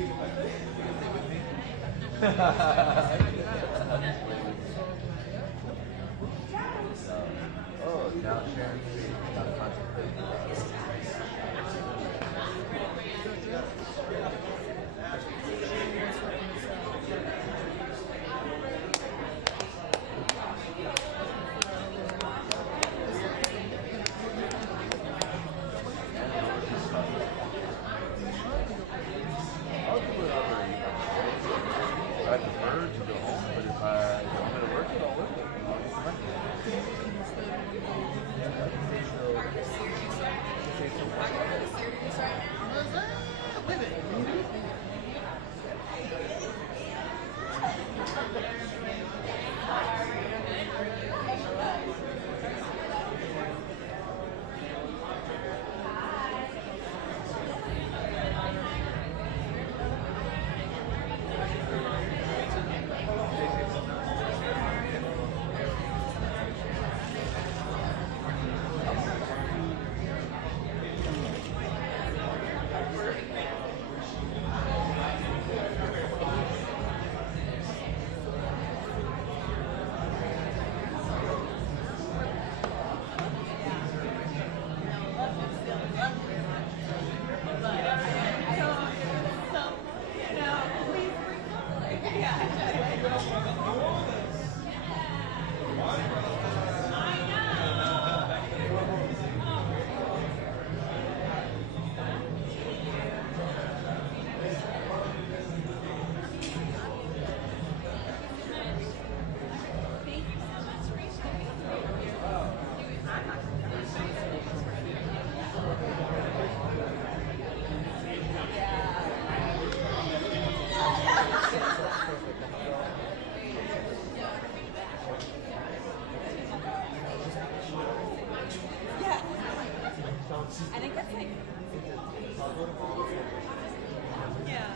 Oh, now Sharon Street, not contemplating. I prefer to go home, but if I don't go to work it, I'll work it. I'll get some I think that's like, yeah.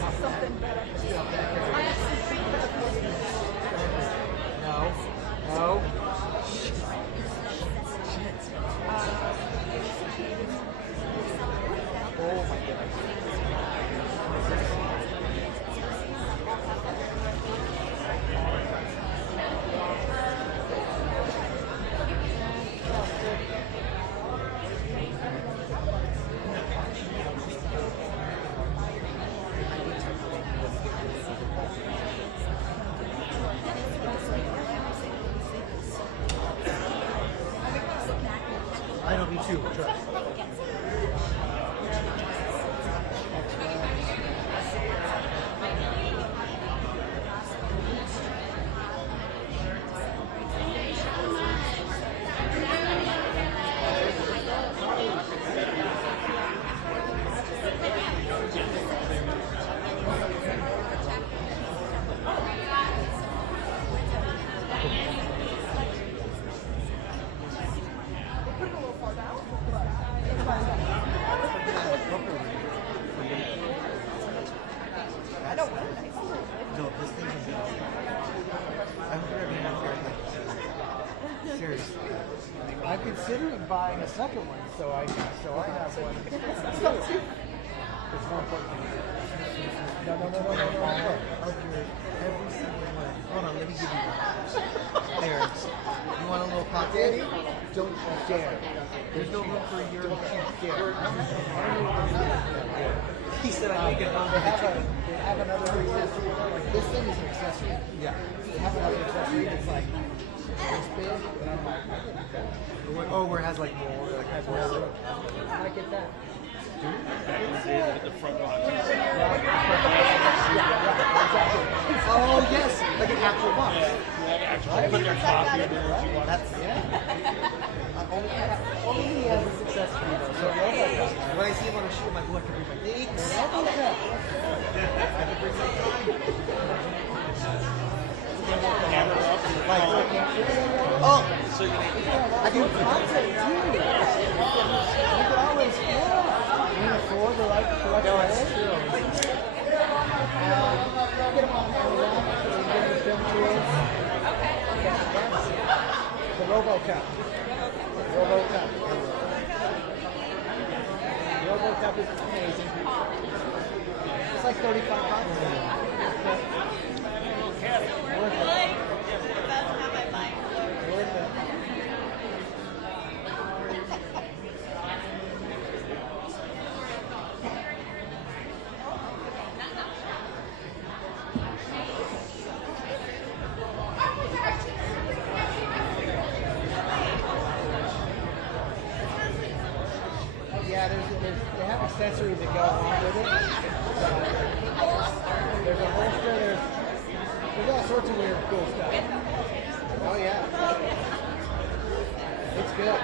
something better. I actually think that No. No. Oh my goodness. I know, me too. Trust. No, this thing is I'm gonna be seriously. I'm considering buying a second one, so I have one. It's more important. No. Every single one. Hold on, let me give you one. There. You want a little pop daddy? Don't you dare. There's no room for your dare. He said I think they have another accessory. Like this thing is an accessory. Yeah. They have another accessory that's like this big, and I'm like, oh, where it has like more, like has more room. I might get that. The front box. Oh yes, like an actual box. Actually, put their coffee in there if you want. That's only has a success fee though. So when I see him on a shoot, I'm like, what can I bring my things? I can bring my Camera up. oh, So you I do content too. You can always can afford the right to collect my own. Get them on camera, get the film tours. The RoboCup. RoboCup is amazing. It's like 35 bucks. Worth it. Yeah, they have accessories that go along with it. There's a holster, there's all sorts of weird cool stuff. Oh yeah. It's good.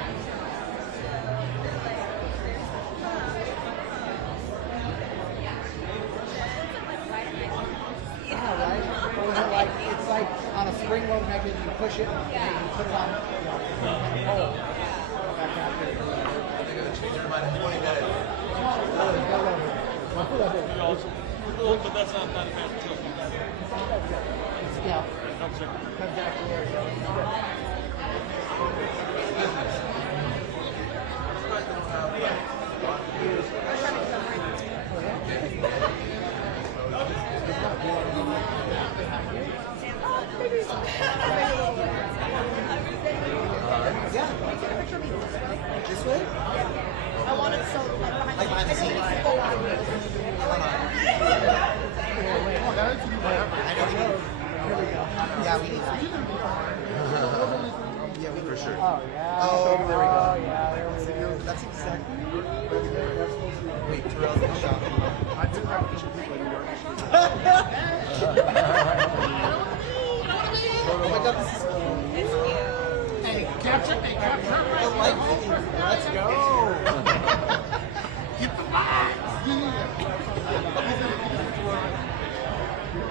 Yeah, right? Or is it like, it's like on a spring load magnet, you push it and you put it on, a pole. Back out there. change your mind in 20 minutes. But that's not a bad deal. Yeah. No, sir. Comes back to where this way? I want it so Like behind the scenes? Yeah, we need that. Yeah, we for sure. Oh, yeah. Oh, there we go. Oh, yeah, there we go. That's exactly. Wait, Terrell's in the shop. I do have a picture people in New York. Oh my god, this is cool. It's cute. Hey, capture me, capture me. I like it. Let's go. Get the vibes.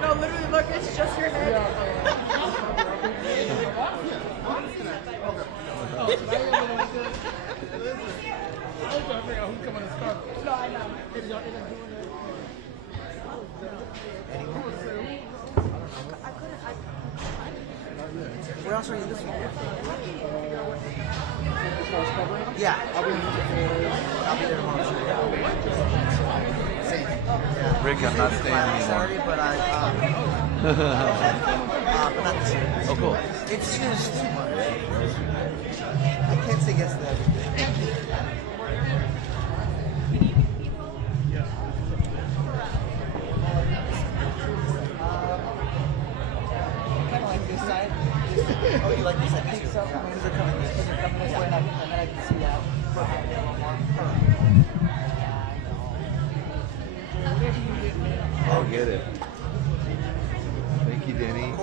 No, literally, look, it's just your head. I figure out who's coming to start. No, I know. Anyone? Where else are you this weekend? Yeah. I'll be there tomorrow. Same. Yeah. Rick, I'm not staying anymore. Saturday, but but not this year. Oh, cool. It's just too much. I can't say yes to everything. Kind of like this side. Oh, you like this side too? So, because they're coming this way, and then I can see that. Perfect. I'll get it. Thank you, Denny.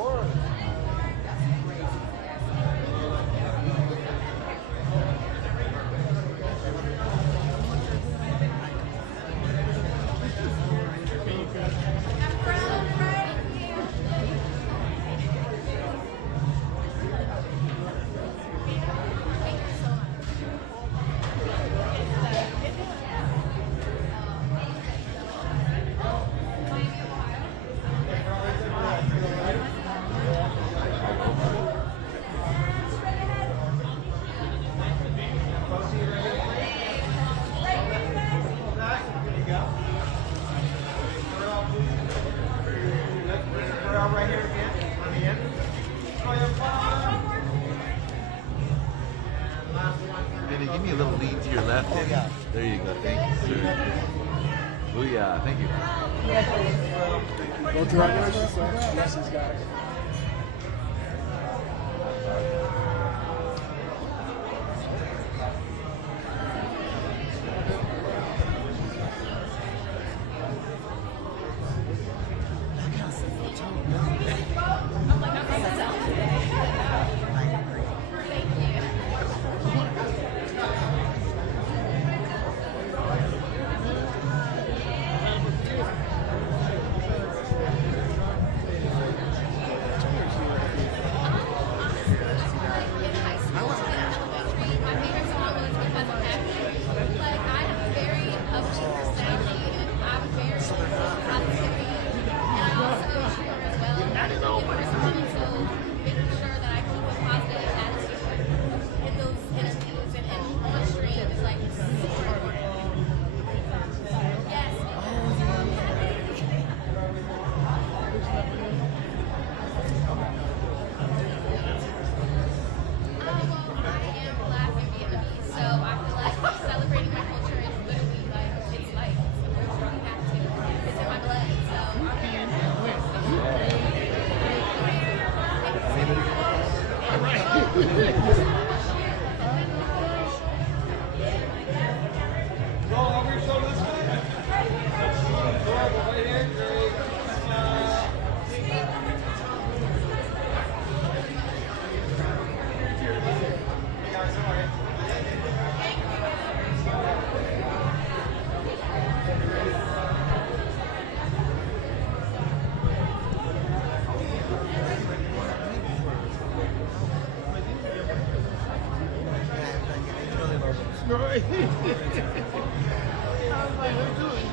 Denny, give me a little lead to your left. Oh, yeah. There you go. Thank you, sir. Oh, yeah. Thank you. Go drive Yes, he's got it.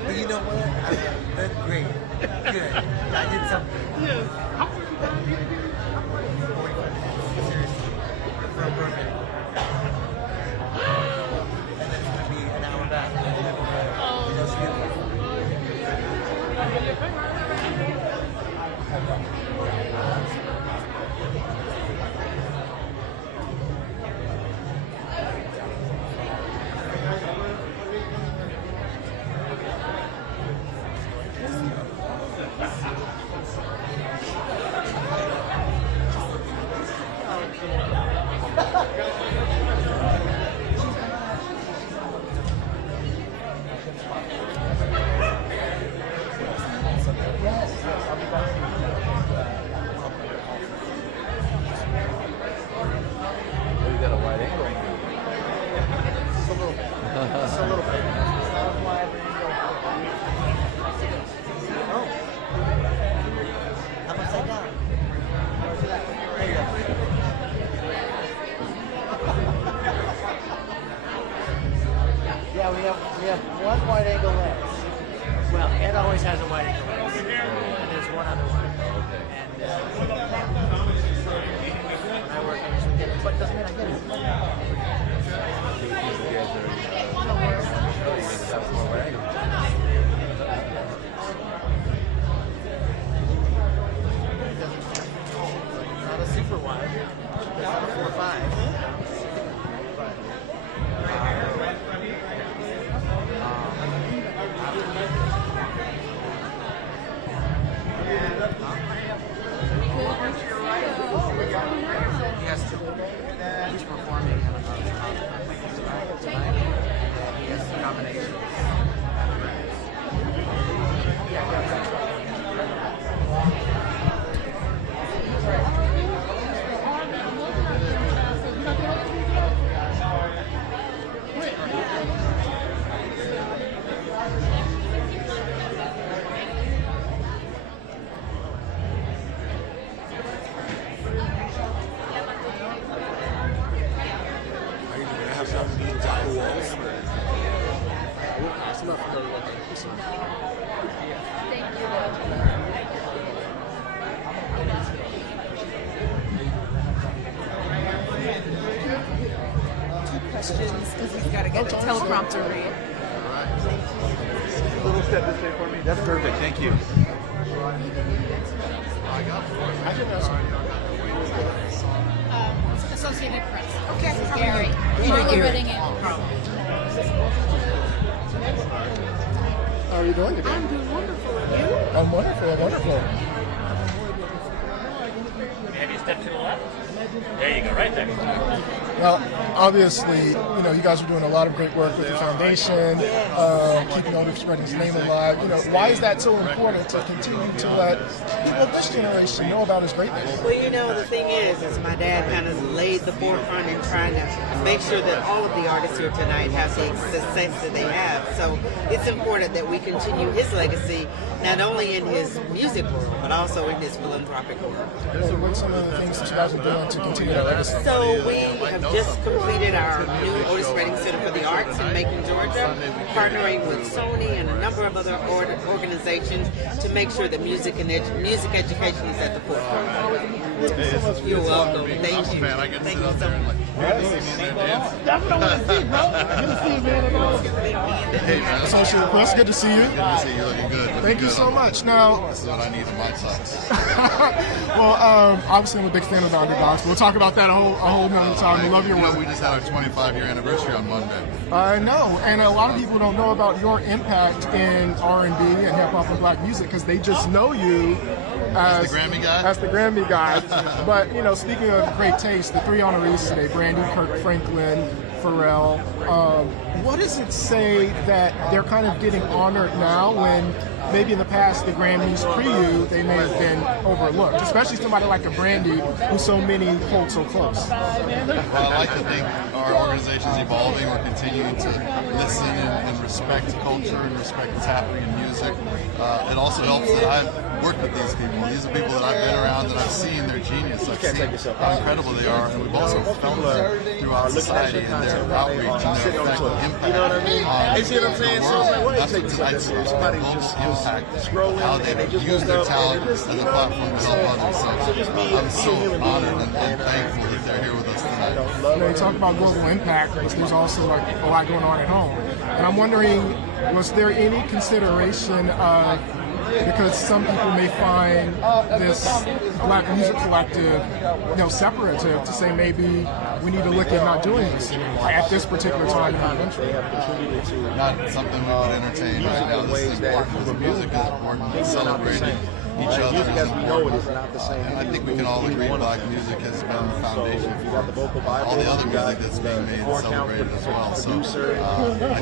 But you know what? That's great. Good. I did something. Yes. Seriously. For a birthday. And then it's going to be an hour back. That's good. Yeah, we have one wide angle lens. Well, Ed always has a wide angle lens. one other one. And when I work, I usually get it, but it doesn't mean I get it. Not a super wide. It's not a 4.5. He's performing tonight. He has some nominations. Questions because he's got to get a teleprompter read. A little step this way for me. That's perfect. Thank you. Associated Press. Okay. Gary. Marla Redding it. How are you doing today? I'm doing wonderful. And you? I'm wonderful. I'm wonderful. Maybe a step to the left. There you go, right there. Well, obviously, you guys are doing a lot of great work with the foundation, keeping Otis Redding's name alive. Why is that so important to continue to let people of this generation know about his greatness? Well, the thing is my dad kind of laid the forefront in trying to make sure that all of the artists here tonight have the success that they have. So it's important that we continue his legacy, not only in his music world, but also in his philanthropic world. What's some of the things that you guys are doing to continue that legacy? So we have just completed our new Otis Redding Center for the Arts in Macon, Georgia, partnering with Sony and a number of other organizations to make sure that music education is at the forefront. You're welcome. Thank you. Man, I get to Thank sit you out so there and much. see me in there dancing. That's what I want to see, bro. Good to see you, man. Hey, man. Associate Chris, good to see you. Good to see you. Looking good. Thank you so much. Now, This is what I need in my socks. well, obviously I'm a big fan of the Underdogs. We'll talk about that a whole nother time. We love your work. We just had our 25-year anniversary on Monday. I know, and a lot of people don't know about your impact in R&B and hip hop and black music because they just know you as the Grammy guy? As the Grammy guy. But speaking of great taste, the three honorees today: Brandy, Kirk Franklin, Pharrell. What does it say that they're kind of getting honored now when maybe in the past the Grammys pre-you they may have been overlooked, especially somebody like a Brandy who so many hold so close? Well, I like to think our organization's evolving. We're continuing to listen and respect culture and respect what's happening in music. It also helps that I've worked with these people. These are people that I've been around and I've seen their genius. I've seen how incredible they are, and we've also felt them throughout society and their outreach and their effect and impact. You know what I mean? See what I'm saying? So that's what tonight's about. Global impact, how they use their talent as a platform to help others. So I'm so honored and thankful that they're here with us tonight. You talk about global impact, but there's also a lot going on at home. And I'm wondering, was there any consideration of, because some people may find this black music collective, separative, to say maybe we need to look at not doing this anymore at this particular time in our country. Not something we would entertain right now. This is important because music is important and celebrating each other is important. And I think we can all agree black music has been the foundation for all the other music that's being made and celebrated as well. So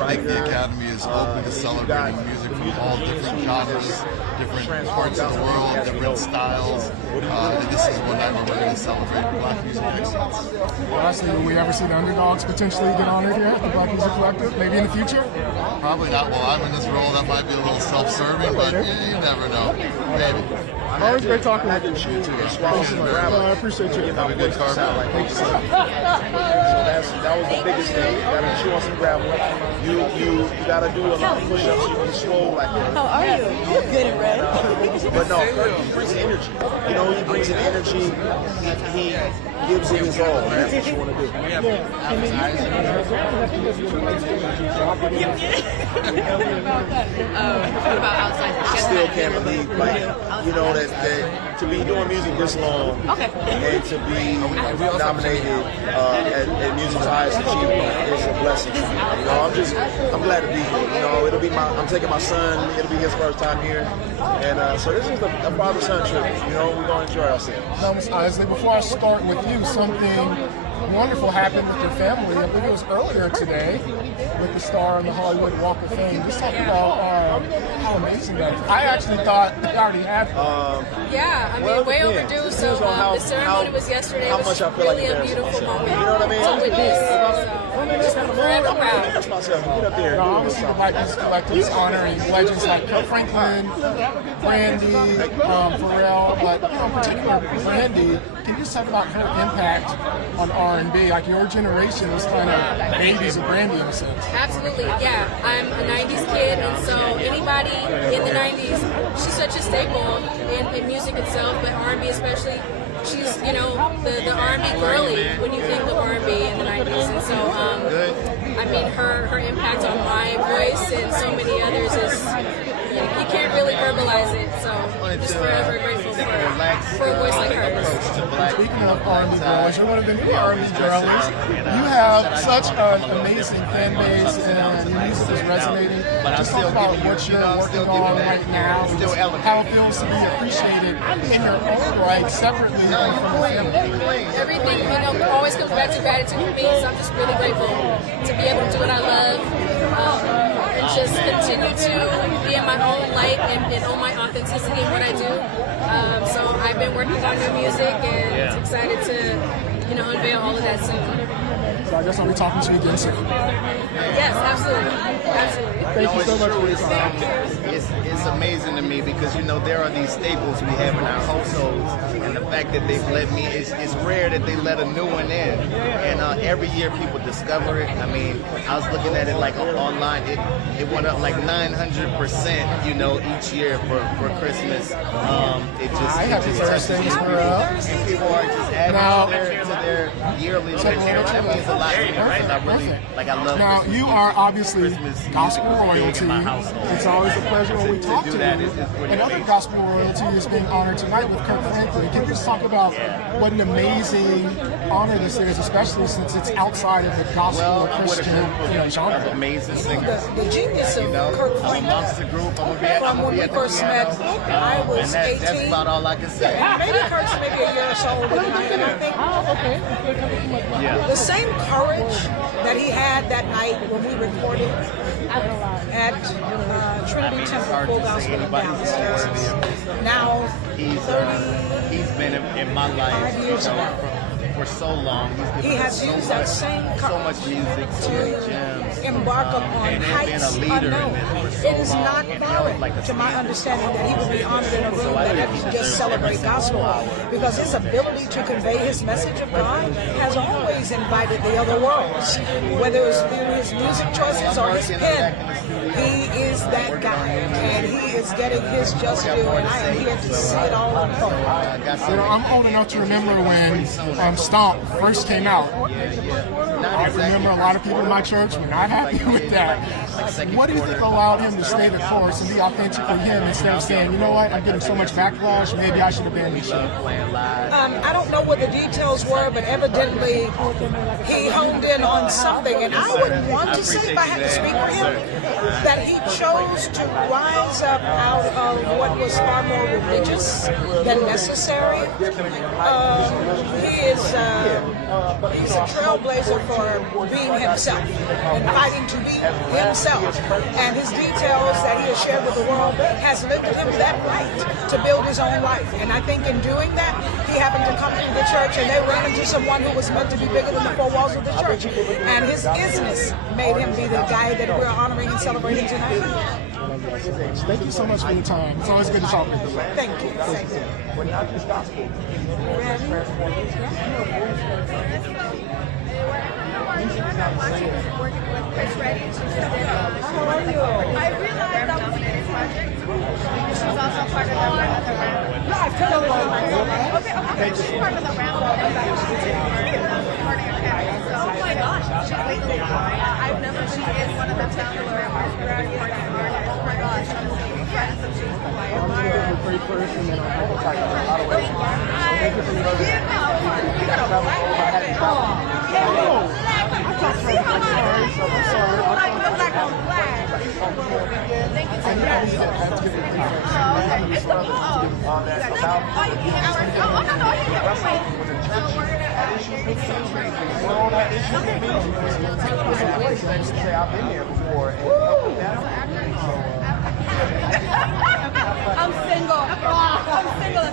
I think the Academy is open to celebrating music from all different genres, different parts of the world, different styles. And this is one night where we're going to celebrate black music excellence. Lastly, will we ever see the Underdogs potentially get honored here at the Black Music Collective? Maybe in the future? Probably not while I'm in this role. That might be a little self-serving, but you never know. Maybe. Always great talking with you. You too. I appreciate you. Have a good car. Thank you, sir. That was the biggest thing. You gotta chew on some gravel. You gotta do a lot of push-ups. You swole like that. How are you? Good and red. But no, Kirk brings energy. You know, he brings an energy. He gives it his all. That's what you want to do. What about outside? I still can't believe, like, you know, that to be doing music this long and to be nominated at music's highest achievement is a blessing. You know, I'm glad to be here. You know, I'm taking my son. It'll be his first time here, and so this is a father-son trip. You know, we're gonna enjoy ourselves. Now, Ms. Isley, before I start with you, something wonderful happened with your family. I believe it was earlier today with the star on the Hollywood Walk of Fame. Just talk about how amazing that is. I actually thought they already had it. Yeah, I mean, way overdue. So the ceremony was yesterday. It was really a beautiful moment. You know what I mean? To witness. So, forever proud. Push myself. Get up there. Obviously, the White Music Collective's honoring legends like Kirk Franklin, Brandy, Pharrell, but in particular, Brandy. Can you just talk about her impact on R&B? Like, your generation was kind of babies of Brandy in a sense. Absolutely, yeah. I'm a 90s kid, and so anybody in the 90s, she's such a staple in music itself, but R&B especially. She's, you know, the R&B girly when you think of R&B in the 90s, and so, I mean, her impact on my voice and so many others is, you can't really verbalize it, so I'm just forever grateful for a voice like hers. Speaking of R&B girls, you're one of the new R&B girlies. You have such an amazing fan base, and your music is resonating. Just talk about what you're working on right now, how it feels to be appreciated in your own right, separately from the family. Everything, you know, always comes back to gratitude for me, so I'm just really grateful to be able to do what I love, and just continue to be in my own light and own my authenticity in what I do. So I've been working on new music and excited to, you know, unveil all of that soon. So I guess I'll be talking to you again soon. Yes, absolutely. Absolutely. Thank you so much for your time. It's amazing to me because, you know, there are these staples we have in our households, and the fact that they've let me, it's rare that they let a new one in. And every year people discover it. I mean, I was looking at it like online, it went up like 900%, you know, each year for Christmas. It just touches me. And people are just adding to their yearly list. That means a lot to me because I really, like, I love Now, Christmas. you are obviously Christmas gospel music is big royalty. in my household. It's always a pleasure when we talk to you. that is pretty And other amazing. gospel royalty is being honored tonight with Kirk Franklin. Can you just talk about what an amazing honor this is, especially since it's outside of the gospel or Christian genre? Amazing singers. The genius of You know, Kirk I'm Franklin. amongst the group. I'm From when we first met, I was and that's 18. about all I can say. Maybe Kirk's maybe a year or so older than I am. And I think Yeah. the same courage that he had that night when we recorded at Trinity Temple Full Gospel in Dallas. Now, He's been in my life, you know, for so long. He's he has used that same so much courage music, so many to gems. embark upon and heights been a leader unknown. in this for so It is long, not and held foreign like a to my standard. understanding that he would be honored in a room I that think he just deserves celebrate every gospel, single because his ability to convey his message of God has always invited the other worlds, whether it's through his music choices or his pen. He is that guy, and he is getting his just due, and I am here to see it all unfold. You know, I'm old enough to remember when Stomp first came out. I remember a lot of people in my church were not happy with that. What do you think allowed him to stay the course and be authentic for him instead of saying, you know what, I'm getting so much backlash, maybe I should abandon the show? I don't know what the details were, but evidently he honed in on something. And I would want to say, if I had to speak for him, that he chose to rise up out of what was far more religious than necessary. He's a trailblazer for being himself and fighting to be himself. And his details that he has shared with the world has lifted him that right to build his own life. And I think in doing that, he happened to come to the church and they ran into someone who was meant to be bigger than the four walls of the church. And his isness made him be the guy that we're honoring and celebrating tonight. Thank you so much for your time. It's always good to talk with you. Thank you. We're not just gospel. I realized I was project. She's also part of the round. Okay. She's part of the round. Oh my gosh, she's amazing. I've never. She is one of the popular artists. Oh my gosh, I'm making friends and she's who I admire. I'm a great person, and I can talk about a lot of ways. You got a black outfit. See how I'm sorry. Like the black on black. Thank you so much. I've been here before. I'm single. I'm single as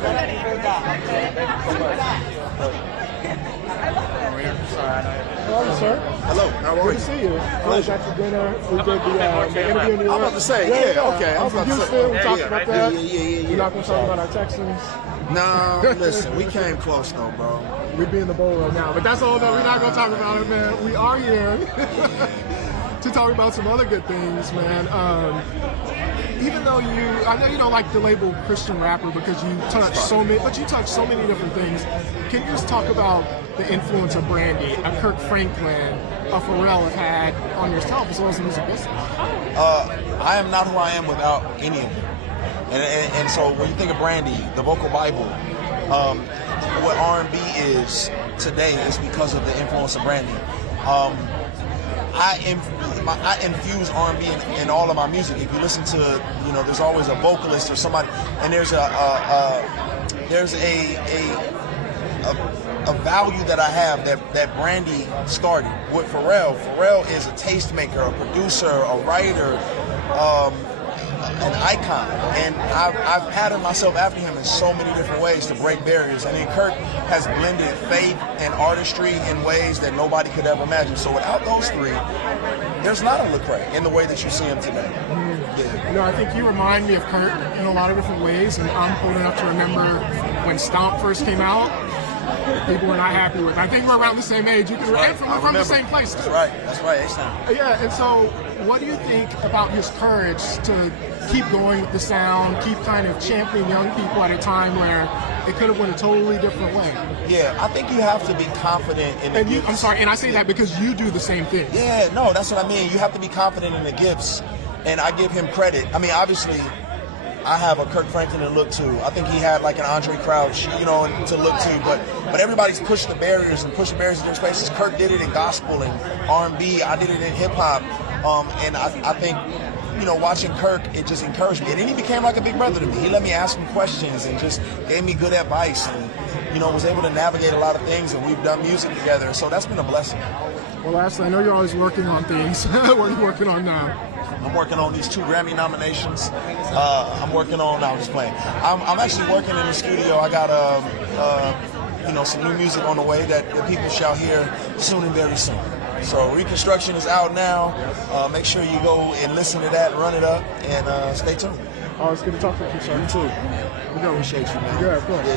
Hello, sir. Hello, how are you? Good to see you. I was at the dinner. We did the interview in New York. I'm about to say, yeah, okay. I'm from Houston. We talked about that. Yeah. We're not going to talk about our Texans. No, listen, we came close though, bro. We'd be in the bowl right now, but that's all that we're not going to talk about it, man. We are here to talk about some other good things, man. Even though I know you don't like the label Christian rapper because you touch so many different things. Can you just talk about the influence of Brandy, a Kirk Franklin, a Pharrell have had on yourself as well as the music business? I am not who I am without any of them. And so when you think of Brandy, the vocal Bible, what R&B is today is because of the influence of Brandy. I infuse R&B in all of my music. If you listen to, there's always a vocalist or somebody, and there's a value that I have that Brandy started with Pharrell. Pharrell is a tastemaker, a producer, a writer, an icon, and I've patterned myself after him in so many different ways to break barriers. I mean, Kirk has blended faith and artistry in ways that nobody could ever imagine. So without those three, there's not a Lecrae in the way that you see him today. Yeah. I think you remind me of Kirk in a lot of different ways, and I'm old enough to remember when Stomp first came out. People were not happy with. I think we're around the same age. We're from the same place too. That's right. Yeah, and so what do you think about his courage to keep going with the sound, keep kind of championing young people at a time where it could have went a totally different way? Yeah, I think you have to be confident in the gifts. I'm sorry, and I say that because you do the same thing. Yeah, no, that's what I mean. You have to be confident in the gifts, and I give him credit. I mean, obviously, I have a Kirk Franklin to look to. I think he had like an Andre Crouch, to look to. But everybody's pushed the barriers in different spaces. Kirk did it in gospel and R&B. I did it in hip hop. And I think, watching Kirk, it just encouraged me. And then he became like a big brother to me. He let me ask him questions and just gave me good advice. And was able to navigate a lot of things. And we've done music together. So that's been a blessing. Well, lastly, I know you're always working on things. What are you working on now? I'm working on these 2 Grammy nominations. I'm working on. No, I'm just playing. I'm actually working in the studio. I got some new music on the way that people shall hear soon and very soon. So Reconstruction is out now. Make sure you go and listen to that, run it up, and stay tuned. Oh, it's good to talk to you, sir. You too. We appreciate you, man. Yeah, of course.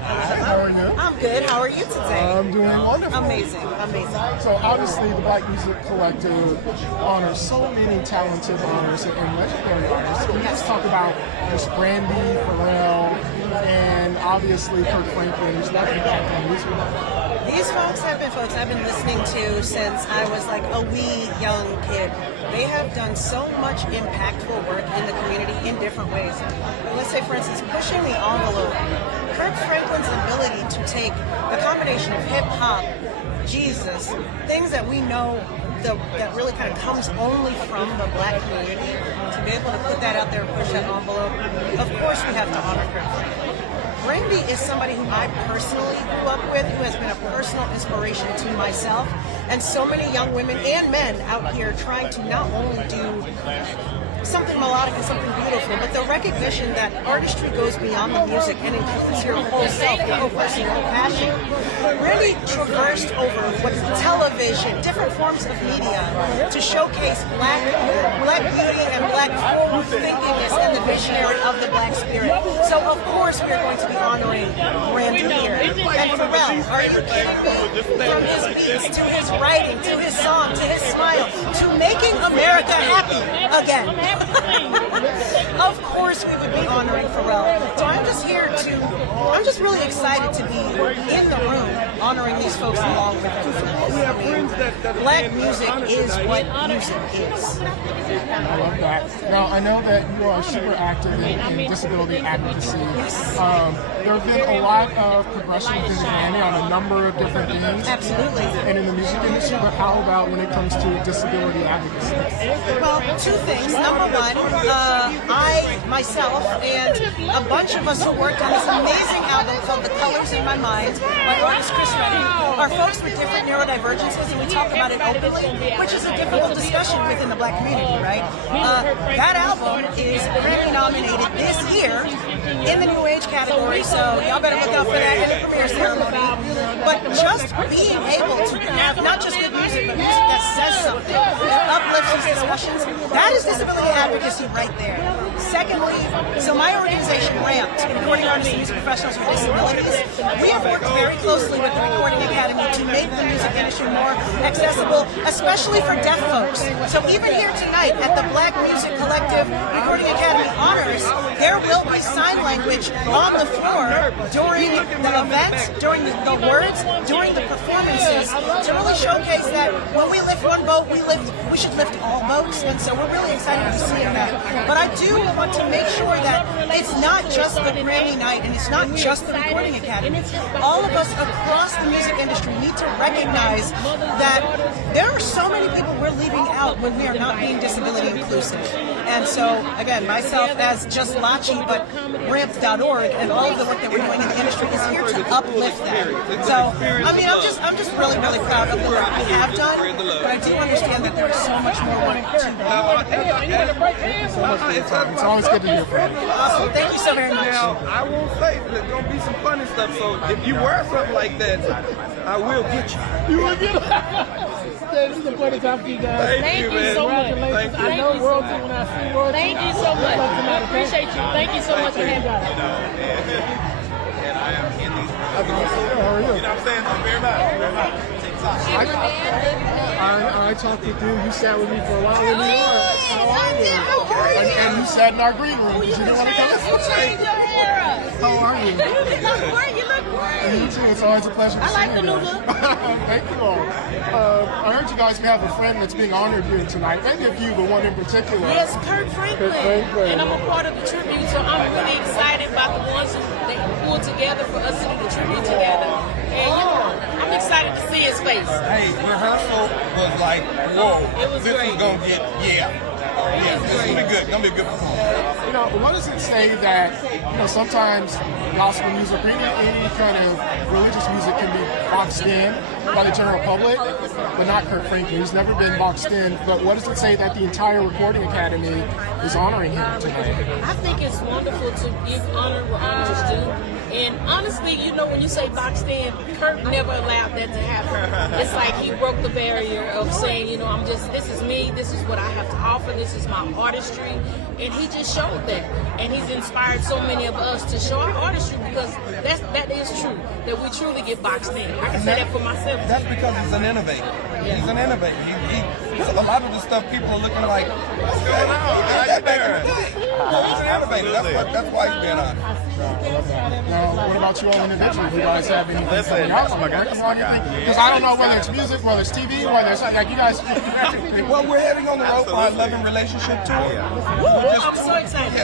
How are you? I'm good. How are you today? I'm doing wonderful. Amazing. So obviously the Black Music Collective honors so many talented artists and legendary artists. Can you just talk about just Brandy, Pharrell, and obviously Kirk Franklin, who's not impact on music? These folks have been folks I've been listening to since I was like a wee young kid. They have done so much impactful work in the community in different ways. Let's say, for instance, pushing the envelope. Kirk Franklin's ability to take the combination of hip-hop, Jesus, things that we know that really kind of comes only from the Black community, to be able to put that out there and push that envelope, of course we have to honor Kirk Franklin. Brandy is somebody who I personally grew up with, who has been a personal inspiration to myself, and so many young women and men out here trying to not only do something melodic and something beautiful, but the recognition that artistry goes beyond the music and includes your whole self, your whole person, your whole passion. Really traversed over what's television, different forms of media to showcase black beauty and black forward thinkingness and the visionary of the Black spirit. So of course we are going to be honoring Brandy here. And Pharrell, are you kidding me? From his beats to his writing, to his song, to his smile, to making America happy again. Of course we would be honoring Pharrell. So I'm just really excited to be in the room honoring these folks along with them. Black music is what music is. I love that. Now, I know that you are super active in disability advocacy. There have been a lot of progression within the Grammy on a number of different things. Absolutely. And in the music industry, but how about when it comes to disability advocacy? Well, two things. Number one, I, myself, and a bunch of us who worked on this amazing album called The Colors in My Mind by artist Chris Redding are folks with different neurodivergences, and we talk about it openly, which is a difficult discussion within the Black community, right? That album is Grammy nominated this year in the New Age category, so y'all better look out for that in the premiere ceremony. But just being able to have not just good music, but music that says something, that uplifts these discussions, that is disability advocacy right there. Secondly, so my organization, RAMPed, Recording Artists and Music Professionals with Disabilities, we have worked very closely with the Recording Academy to make the music industry more accessible, especially for deaf folks. So even here tonight at the Black Music Collective Recording Academy Honors, there will be sign language on the floor during the event, during the words, during the performances, to really showcase that when we lift one boat, we should lift all boats, and so we're really excited to see that. But I do want to make sure that it's not just the Grammy night, and it's not just the Recording Academy. All of us across the music industry need to recognize that there are so many people we're leaving out when we are not being disability inclusive. And so, again, myself as just Lachi, but ramp.org and all of the work that we're doing in the industry is here to uplift that. So, I mean, I'm just really, really proud of the work we have done, but I do understand that there's so much more work to do. It's always good to hear from you. Awesome. Thank you so very much. Now, I will say there's going to be some funny stuff, so if you wear something like that, I will get you. You will get it? This is a funny time for you guys. Thank you, man. Congratulations. I know World Tour when I see World Tour. Thank you so much. I appreciate you. Thank you so much for having me. And I am in these. You know what I'm saying? I'm very much. I talked with you. You sat with me for a while in New York. How are you? And you sat in our green room. Did you want to come? How are you? You look great. You look great. You too. It's always a pleasure to see you. I like the new look. Thank you all. I heard you guys have a friend that's being honored here tonight. Maybe a few, but one in particular. Yes, Kirk Franklin. And I'm a part of the tribute, so I'm really excited about the ones that pulled together for us to do the tribute together. And I'm excited to see his face. Hey, rehearsal was like, whoa. It was this great. is going to get, yeah, this is going to be good. It's going to be a good performance. You know, what does it say that, sometimes gospel music, or any kind of religious music can be boxed in by the general public, but not Kirk Franklin. He's never been boxed in. But what does it say that the entire Recording Academy is honoring him tonight? I think it's wonderful to give honor where honor is due. And honestly, when you say boxed in, Kirk never allowed that to happen. It's like he broke the barrier of saying, this is me, this is what I have to offer, this is my artistry. And he just showed that. And he's inspired so many of us to show our artistry, because that is true, that we truly get boxed in. I can say that for myself. That's because he's an innovator. He's an innovator. A lot of the stuff people are looking like, what's going on? He's an innovator. That's why he's being honored. Now, what about you all individually? Do you guys have anything coming out on the record or anything? Because I don't know whether it's music, whether it's TV, whether it's like you guys. Well, we're heading on the road for our Love and Relationship tour. I'm so excited.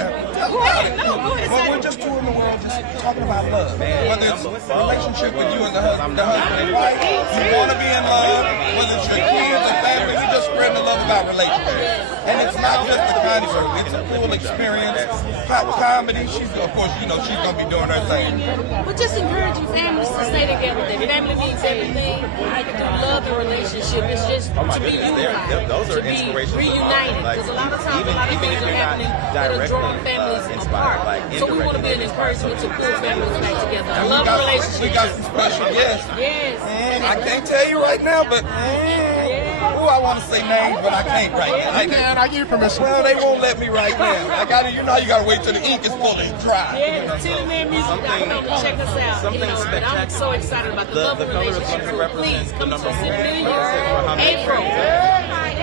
Well, we're just touring the world, just talking about love. Whether it's a relationship with you and the husband and wife, you want to be in love, whether it's your kids or family, we're just spreading the love about relationships. And it's not just the comedy show, it's a full experience. Comedy, of course, she's going to be doing her thing. But just encouraging families to stay together. That family means everything. Through love and relationship, it's just to be united, to be reunited. Because a lot of times, a lot of things are happening that are drawing families apart. So we want to be an encouragement to pull families back together. I love relationships. We got some special guests. Yes. I can't tell you right now, but I I want to say names, but I can't right now. You can. I give you permission. Well, they won't let me right now. I got to, you know, you got to wait till the ink is fully dry. Yeah, TuneInMusic.com. Check us out. Something spectacular. I'm so excited about the love relationship. Please come to us in New York, April.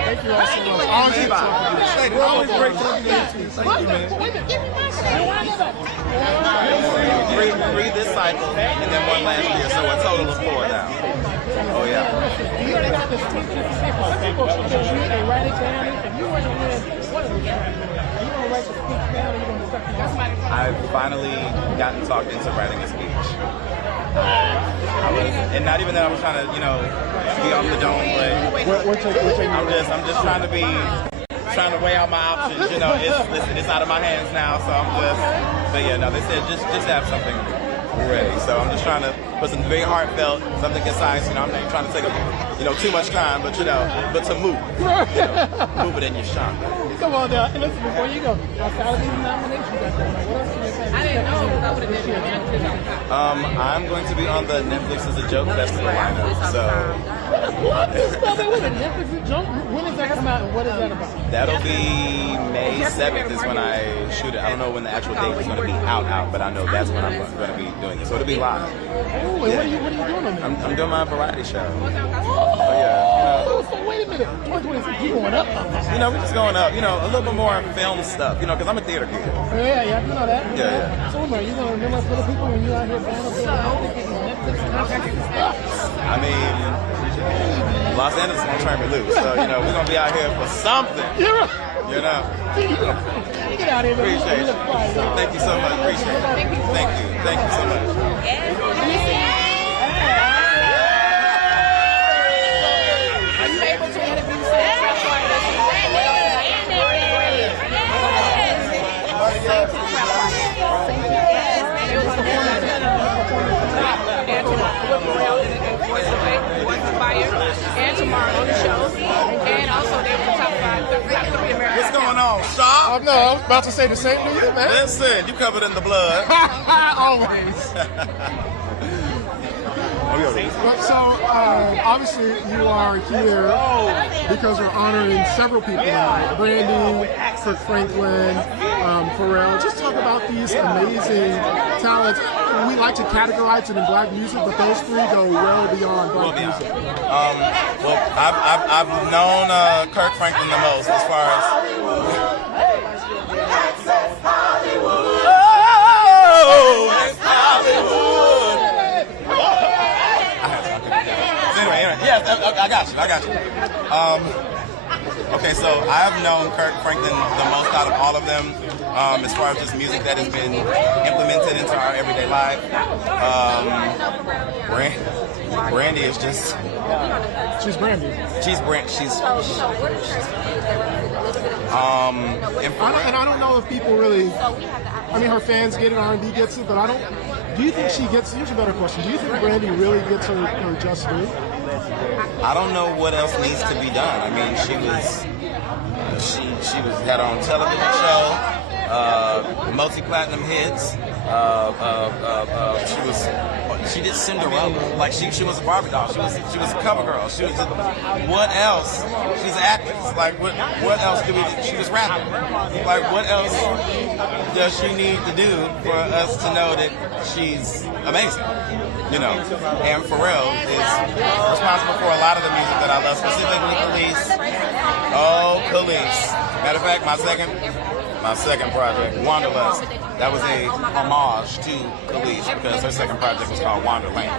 Thank you all so much. Always great talking to you. Thank you, man. Three this cycle, and then one last year, so a total of 4 now. Oh yeah. I've finally gotten talked into writing a speech. And not even that I was trying to, you know, be off the dome, but I'm just trying to weigh out my options. You know, it's out of my hands now, so I'm just. But yeah, no, they said just have something ready. So I'm just trying to put something very heartfelt, something concise. You know, I'm not trying to take up, you know, too much time, but you know, but to move, you know, move it in your shop. Come on now, and listen, before you go, outside of these nominations, what else can you say? I didn't know I would have been I'm going to be on the Netflix is a Joke Festival lineup. So what is that? Wait, Netflix is a Joke? When does that come out and what is that about? That'll be May 7th is when I shoot it. I don't know when the actual date is going to be out, but I know that's when I'm going to be doing it. So it'll be live. Oh, wait, what are you doing on that? I'm doing my variety show. Oh, yeah. So wait a minute, 2026, you going up? You know, we're just going up. You know, a little bit more film stuff. You know, because I'm a theater kid. Yeah, I do know that. Yeah. So, are you going to remember little people when you're out here going up Netflix contracts and stuff? I mean, Los Angeles is going to turn me loose. So, you know, we're going to be out here for something. You know. Get out here, appreciate it. Thank you so much. Appreciate it. Thank you. Thank you so much. Are you able to interview and tomorrow on the show, and also they will talk about the American. What's going on, Shaw? No, I was about to say the same to you, man. Listen, you covered in the blood. Always. So, obviously, you are here because we're honoring several people tonight. Brandy, Kirk Franklin, Pharrell. Just talk about these amazing talents. We like to categorize it in black music, but those three go well beyond black music. Well, I've known Kirk Franklin the most as far as... Yes, I got you. Okay, so I have known Kirk Franklin the most out of all of them, as far as just music that has been implemented into our everyday life. Brandy is just... She's Brandy. She's... And I don't know if people really... I mean, her fans get it, R&B gets it, but I don't... Do you think she gets... Here's a better question. Do you think Brandy really gets her just due? I don't know what else needs to be done. I mean, she had her own television show, multi-platinum hits. She did Cinderella. Like she was a Barbie doll. She was a cover girl. She was what else? She's an actress. Like what else do we do? She was rapping. Like what else does she need to do for us to know that she's amazing? You know, and Pharrell is responsible for a lot of the music that I love, specifically Khalees. Oh, Khalees. Matter of fact, my second project, Wanderlust, that was a homage to Khalees because her second project was called Wanderland.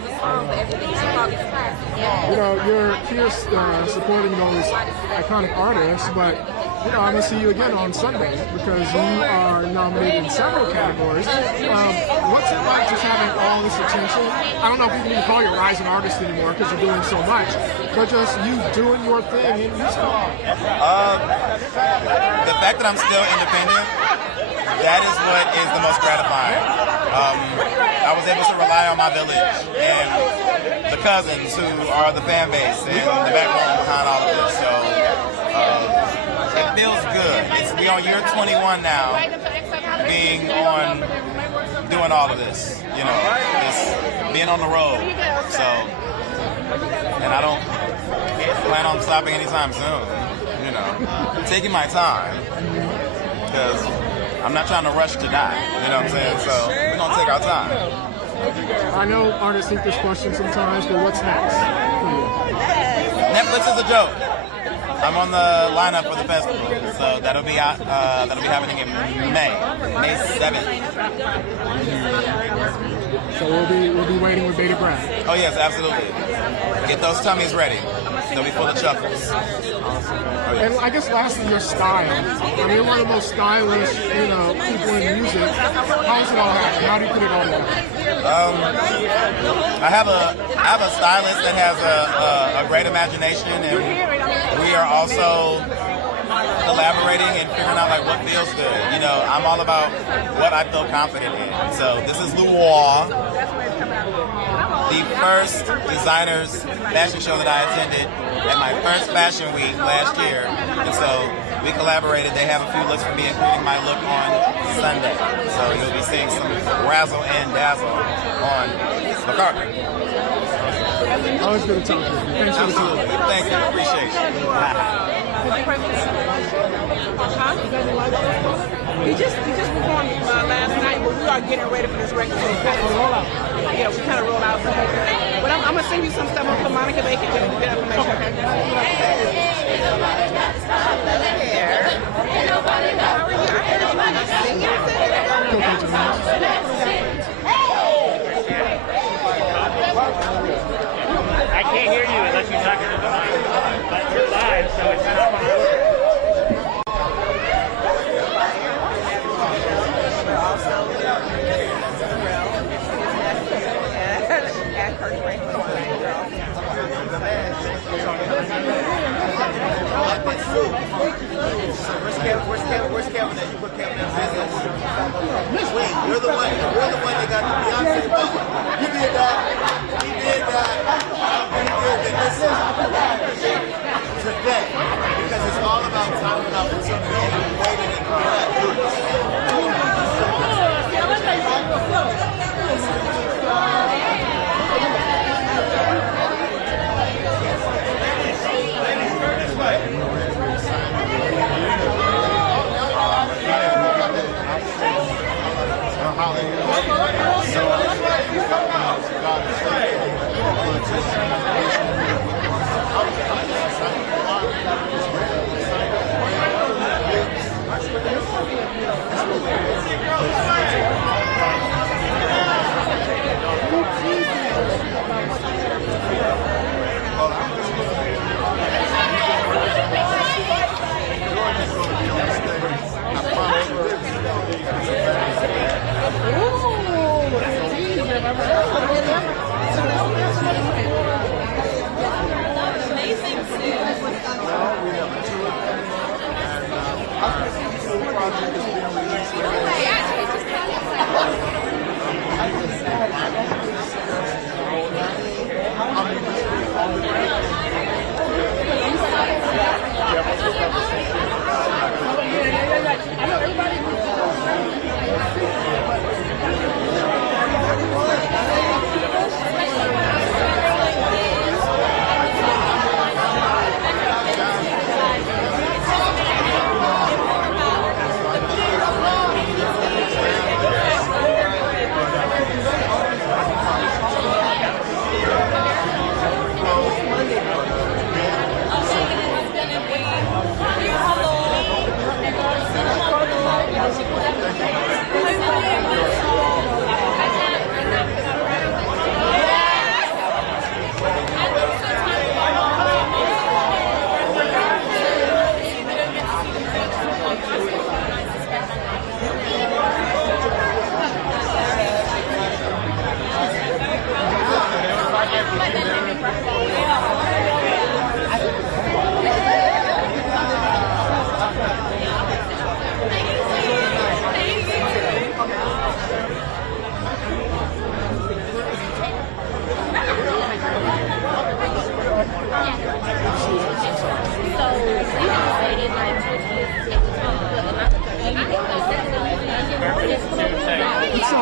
You know, you're here supporting those iconic artists, but you know, I'm going to see you again on Sunday because you are nominated in several categories. What's it like just having all this attention? I don't know if you can even call you a rising artist anymore because you're doing so much, but just you doing your thing in music. The fact that I'm still independent, that is what is the most gratifying. I was able to rely on my village and the cousins who are the fan base and the backbone behind all of this. So it feels good. We on year 21 now, doing all of this. You know, being on the road. So, and I don't plan on stopping anytime soon. You know, I'm taking my time because I'm not trying to rush to die. You know what I'm saying? So we're gonna take our time. I know artists think this question sometimes, but what's next for you? Netflix is a joke. I'm on the lineup for the festival, so that'll be out. That'll be happening in May 7th. So we'll be waiting with bated breath. Oh yes, absolutely. Get those tummies ready. They'll be full of chuckles. Oh, yes. And I guess lastly, your style. I mean, you're one of the most stylish, people in music. How does it all happen? How do you put it all together? I have a stylist that has a great imagination, and we are also collaborating and figuring out like what feels good. You know, I'm all about what I feel confident in. So this is Loire, the first designers fashion show that I attended at my first fashion week last year, and so we collaborated. They have a few looks for me, including my look on Sunday. So you'll be seeing some razzle and dazzle on the carpet. Always good to talk to you. Thanks for the time. Thank you. Appreciate it. He just performed last night, but we are getting ready for this record. So we kind of roll out. Yeah, we kind of roll out. But I'm gonna send you some stuff on for Monica Bacon and get information. I can't hear you unless you're talking to the mic, but you're live, so it's not on. And Kirk Franklin. Where's Kevin at? You put Kevin in business. Wait, you're the one that got the Beyonce button. You did that. He did that. Today. Because it's all about time and opportunity and waiting and correct.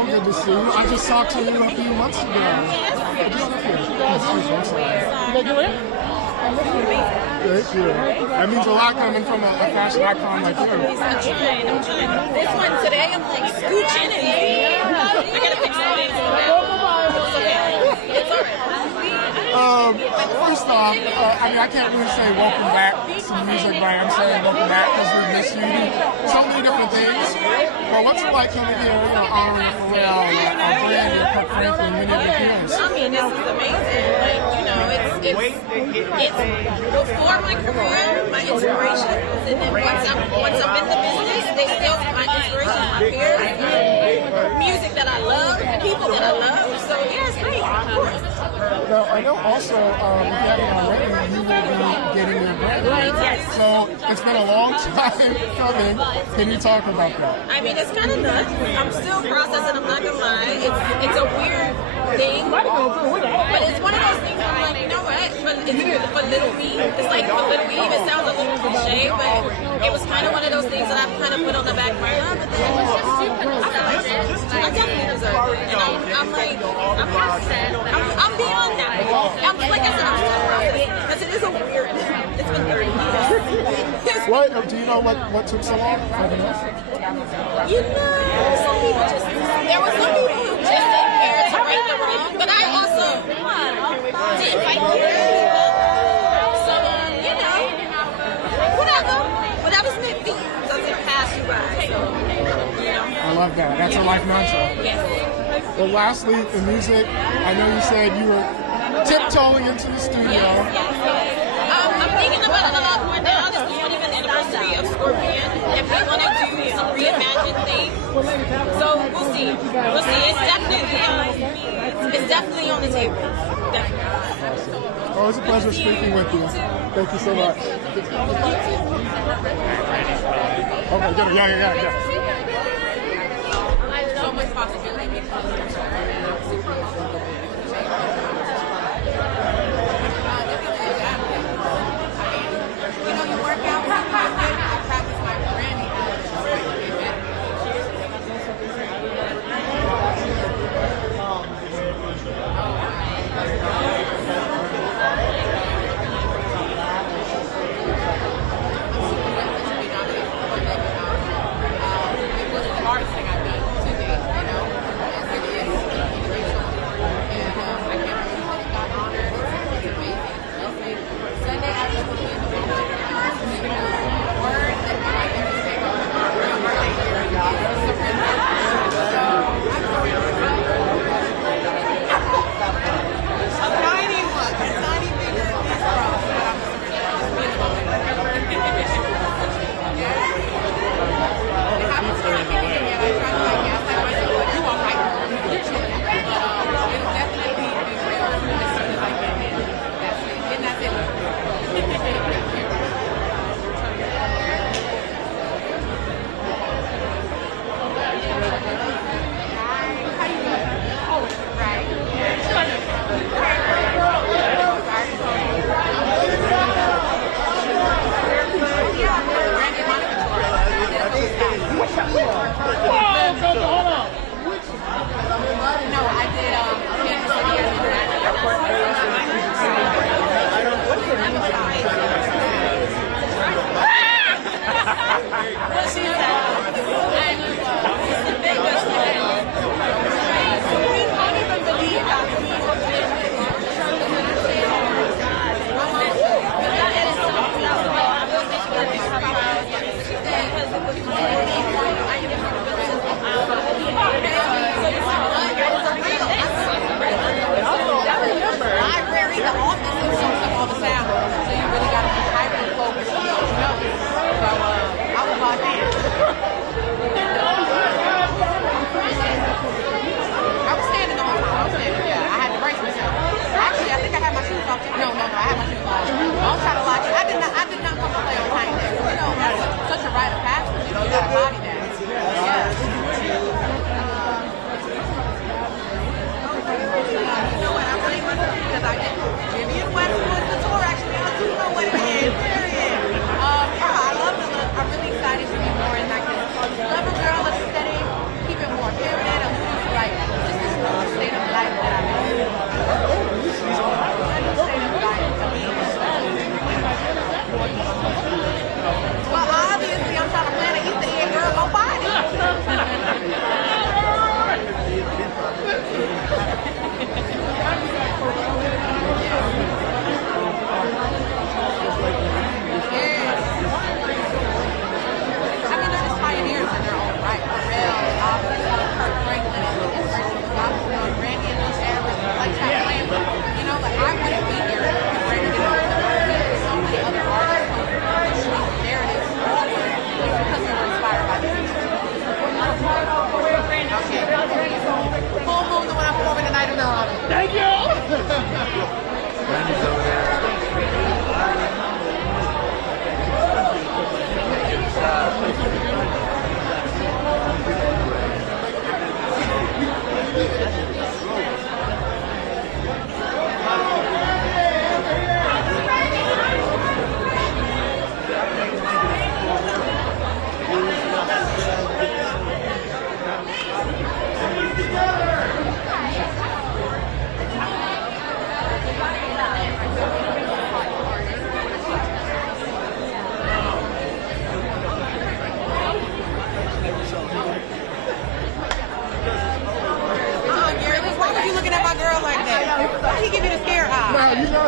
Good to see you. I just talked to you a few months ago. You gonna do it? Thank you. That means a lot coming from a fashion icon like you. I'm trying. This one today, I'm like scooching and I gotta fix something. It's all right. First off, I mean, I can't really say welcome back to the music, but I'm saying welcome back because we miss you. So many different things. But what's it like coming here, honoring Pharrell, Brandy and Kirk Franklin, many of your peers? I mean, this is amazing. Like, it's before my career, my inspiration, and then once I'm in the business, they still my inspiration, my peers, music that I love, people that I love. So yeah, it's great. Of course. Now, I know also, if you haven't already, you will be getting your Grammy. Yes. So it's been a long time coming. Can you talk about that? I mean, it's kind of nuts. I'm still processing, I'm not gonna lie. It's a weird thing, but it's one of those things where I'm like, you know what? It's for little me. It's like for little me. It sounds a little cliche, but it was kind of one of those things that I've kind of put on the back burner. But then I definitely deserve it. And I'm like, I'm beyond that. Like I said, I'm still processing because it is a weird thing. It's been 30 years. What? Do you know what took so long? You know, some people just, there were some people who just didn't care to right the wrong, but I also didn't fight for people. So, whatever. Whatever's meant for you doesn't pass you by. So, I love that. That's a life mantra. Yes. Well, lastly, the music. I know you said you were tiptoeing into the studio. Yes. I'm thinking about it a lot more now. This is the 25th anniversary of Scorpion, and we want to do some reimagined things. So we'll see. We'll see. It's definitely on the table. Definitely. Oh, it's a pleasure speaking with you. Thank you so much. Okay, yeah. So much possibility.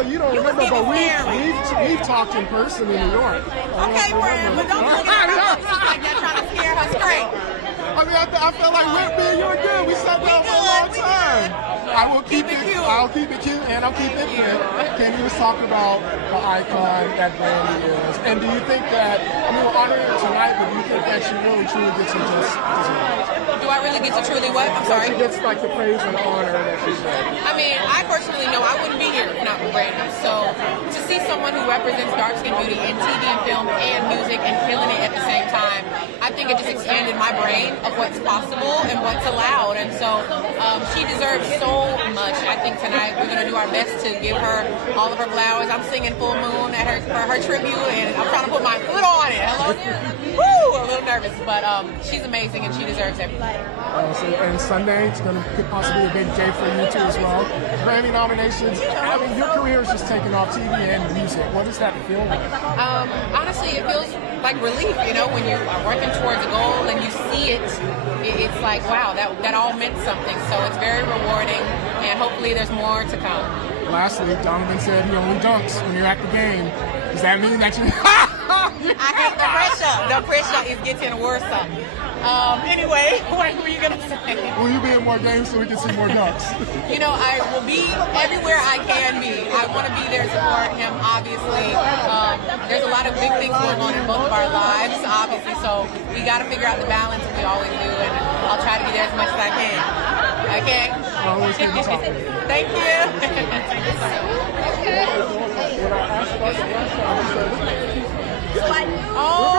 you don't remember, but we've talked in person in New York. Okay, Brand, but don't look at her like you're trying to scare her straight. I mean, I felt like me and you are good. We sat down for a long time. I will keep it cute. I'll keep it cute, and I'll keep it in. Can you just talk about the icon that Brandy is? And do you think that, I mean, we're honoring her tonight, but do you think that she really, truly gets her just Do I really get to truly what? I'm sorry? She gets like the praise and honor that she's getting. I mean, I personally know I wouldn't be here if not for Brandy. So to see someone who represents dark skin beauty in TV and film and music and killing it at the same time, I think it just expanded my brain of what's possible and what's allowed. And so she deserves so much. I think tonight we're going to do our best to give her all of her flowers. I'm singing Full Moon at for her tribute, and I'm trying to put my foot on it. Hello? Woo! A little nervous, but she's amazing and she deserves everything. And Sunday, it's going to possibly be a big day for you too as well. Grammy nominations. I mean, your career is just taking off TV and music. What does that feel like? Honestly, it feels like relief, you know, when you are working towards a goal and you see it, it's like, wow, that all meant something. So it's very rewarding, and hopefully there's more to come. Lastly, Donovan said he only dunks when you're at the game. Does that mean that you... I hate the pressure. The pressure is getting worse. Anyway, what were you going to say? Will you be in more games so we can see more dunks? You know, I will be everywhere I can be. I want to be there to support him, obviously. There's a lot of big things going on in both of our lives, obviously, so we got to figure out the balance, we always do, and I'll try to be there as much as I can. Okay? Always good to talk to you. Thank you. Oh!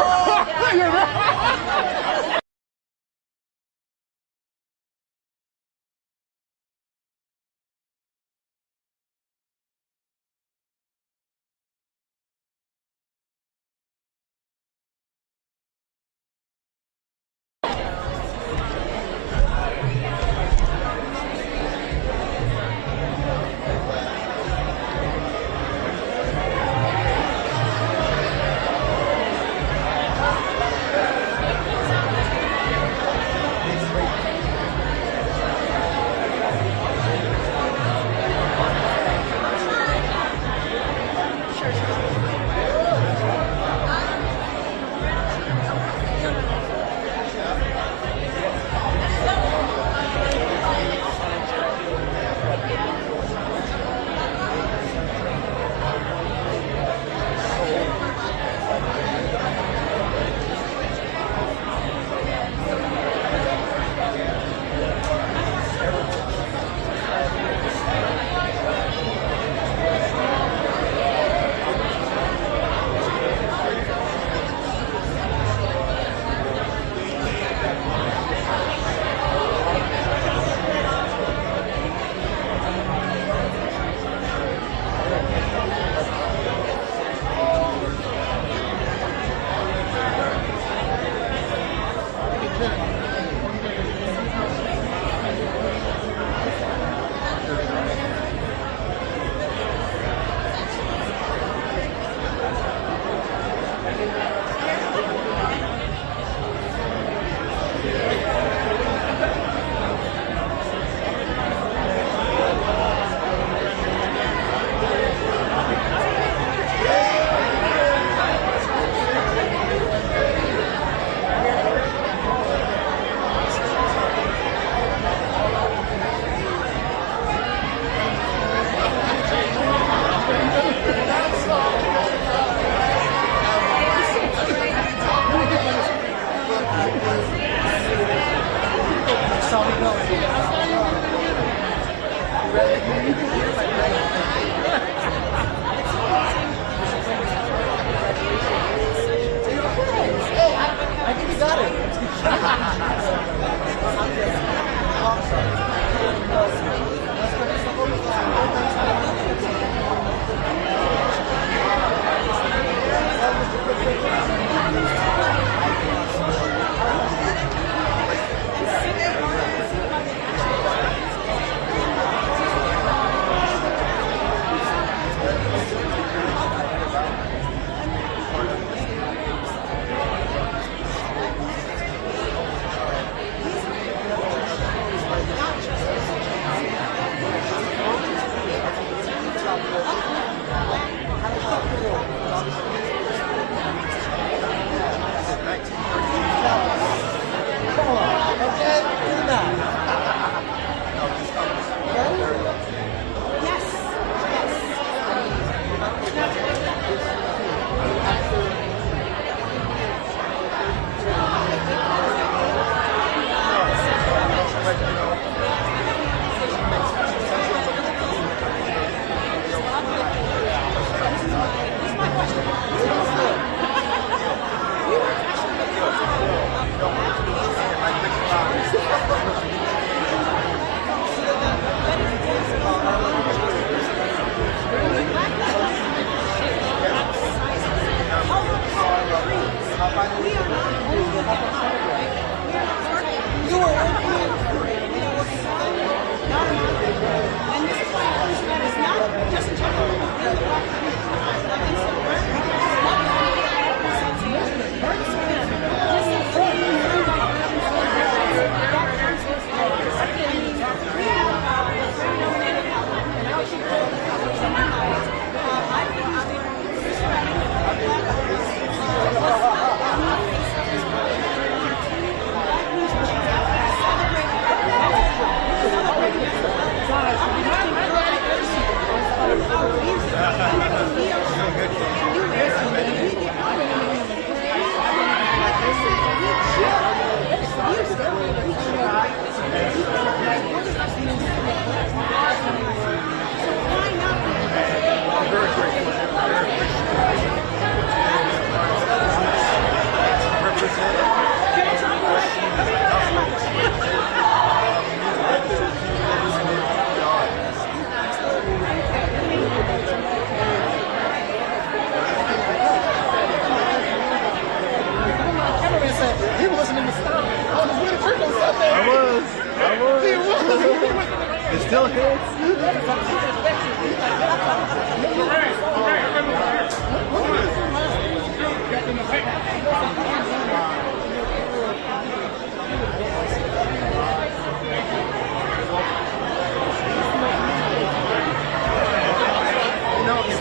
Still hits. It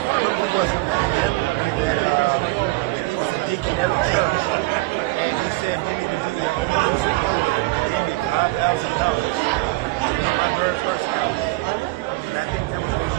probably wasn't him that he was a deacon at a church, and he said we need to do your own music. He gave me $5,000 to be my very first house, and I think that was what he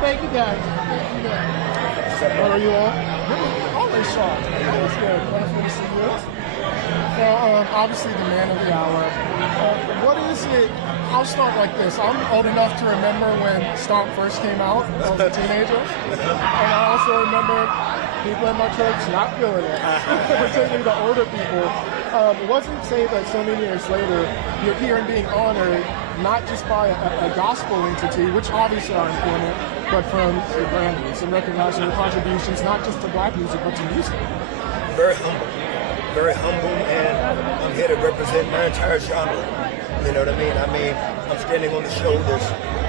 Thank you guys. How are you all? Always sharp. That's good. Wonderful to see you. So, obviously the man of the hour. What is it? I'll start like this. I'm old enough to remember when Stomp first came out. I was a teenager. And I also remember people in my church not feeling it, particularly the older people. It wasn't say that so many years later, you're here and being honored not just by a gospel entity, which obviously are important, but from the Grammys and recognizing your contributions not just to black music, but to music. Very humble, and I'm here to represent my entire genre. You know what I mean? I'm standing on the shoulders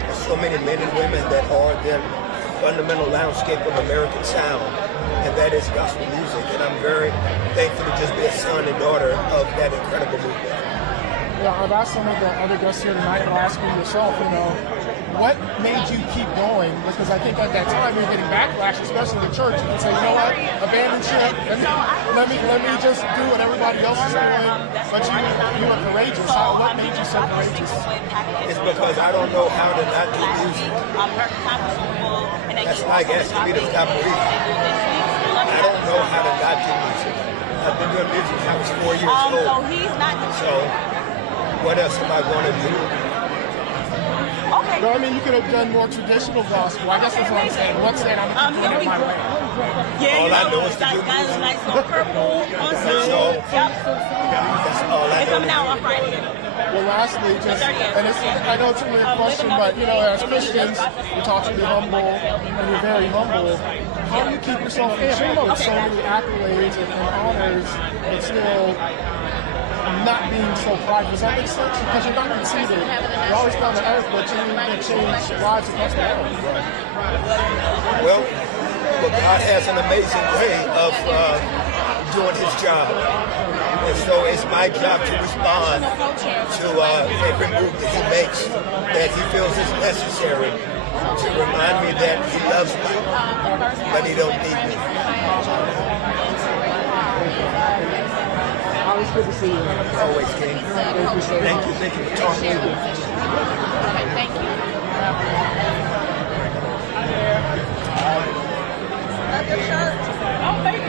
of so many men and women that are the fundamental landscape of American sound, and that is gospel music. And I'm very thankful to just be a son and daughter of that incredible movement. Yeah, I've asked some of the other guests here tonight, and I'll ask you yourself, what made you keep going? Because I think at that time you're getting backlash, especially the church. You can say, you know what, abandon ship, let me just do what everybody else is doing. But you were courageous. What made you so courageous? It's because I don't know how to not do music. That's why I guess to me to stop breathing. I don't know how to not do music. I've been doing music since I was 4 years old. So what else am I going to do? Okay. No, I mean, you could have done more traditional gospel. I guess that's what I'm saying. What's that? I'm doing it my way. Yeah, all I know is to do music. Nice little purple on Sunday. Yep. That's all I know. It's coming out on Friday. Well, lastly, I know it's a weird question, but as Christians, you talk to be humble, and you're very humble. How do you keep yourself in with so many accolades and honors, but still not being so prideful? Does that make sense? Because you're not conceited. You're always down to earth, but you can change lives across the world. Well, God has an amazing way of doing his job. And so it's my job to respond to every move that he makes that he feels is necessary to remind me that he loves me, but he don't need me. Always good to see you. Always, King. Thank you for talking to me. Thank you. Love your shirt. Oh, thank you.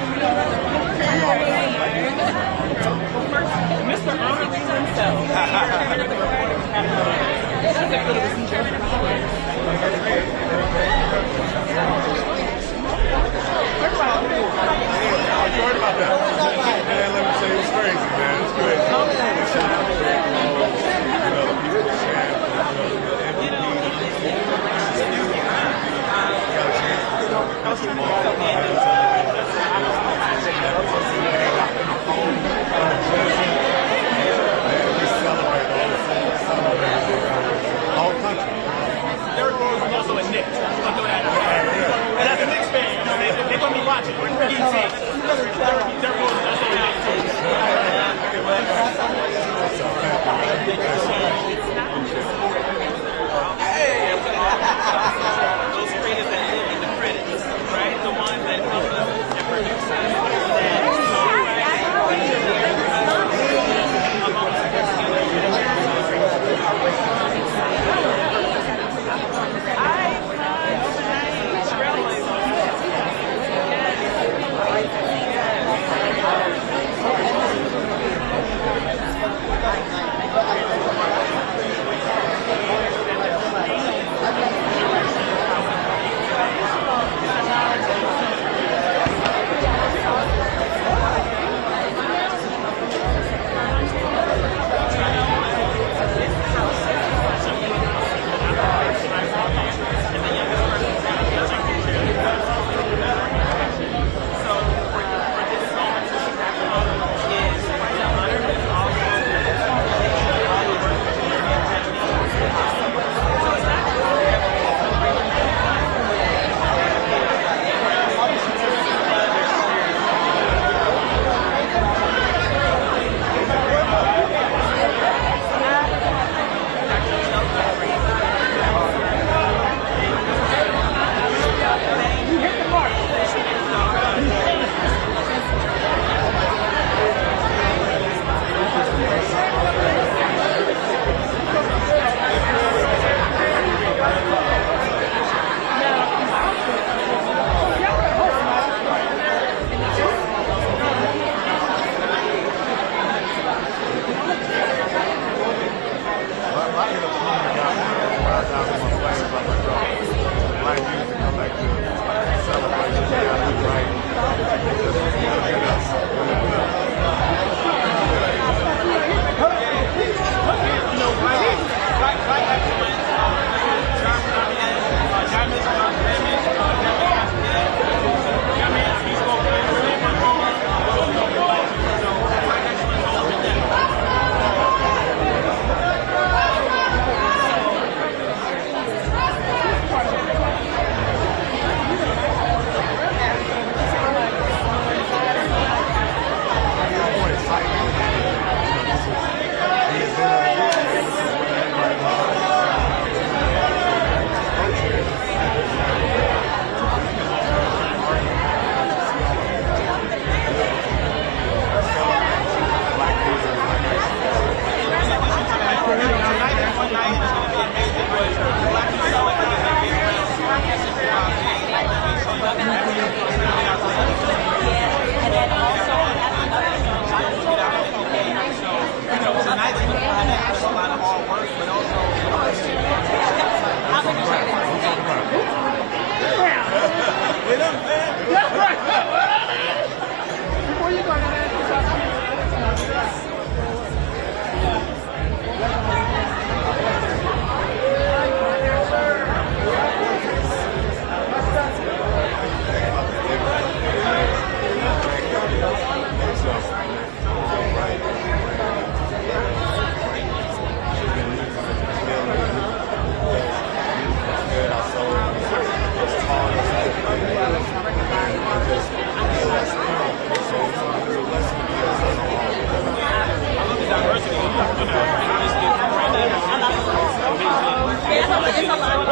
Mr. Honorary himself. Man, let me tell you, it's crazy, man. It's crazy. All country.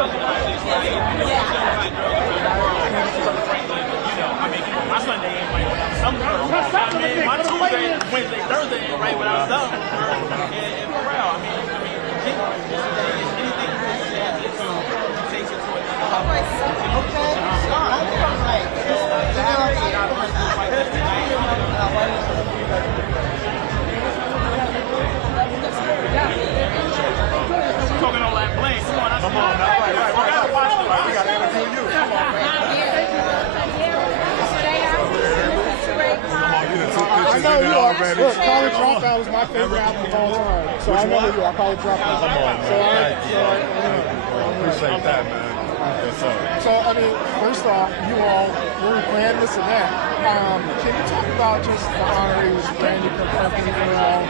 My Sunday ain't right without something. My Tuesday, Wednesday, Thursday ain't right without something. And Pharrell, I mean, anything takes it to talking all that blame. Come on, come on. Right. We got to interview you. Come on, man. I know you are. Look, College Dropout was my favorite album of all time. So I know who you are. College Dropout. Come on, man. So I appreciate that, man. So, I mean, first off, you all were playing this event. Can you talk about just the honorees, Brandy, Kirk Franklin, Pharrell,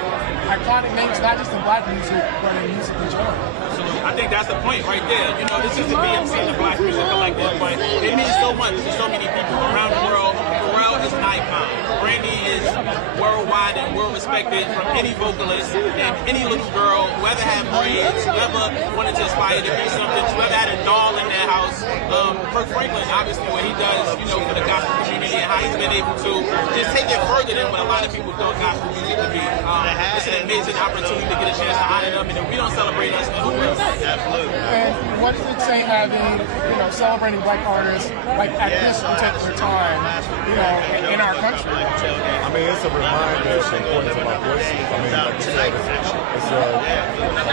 iconic names, not just in black music, but in music in general? I think that's the point right there. You know, this is the BMC and the Black Music Collective, but it means so much to so many people around the world. Pharrell is an icon. Brandy is worldwide and world respected from any vocalist and any little girl, whoever had braids, whoever wanted to aspire to be something, whoever had a doll in their house. Kirk Franklin, obviously, what he does, you know, for the gospel community and how he's been able to just take it further than what a lot of people thought gospel music to be. It's an amazing opportunity to get a chance to honor them, and if we don't celebrate us, then who will? Absolutely. And what does it say having, you know, celebrating black artists like at this particular time, you know, in our country? I mean, it's a reminder of the importance of our voices. I mean, like you said, it's a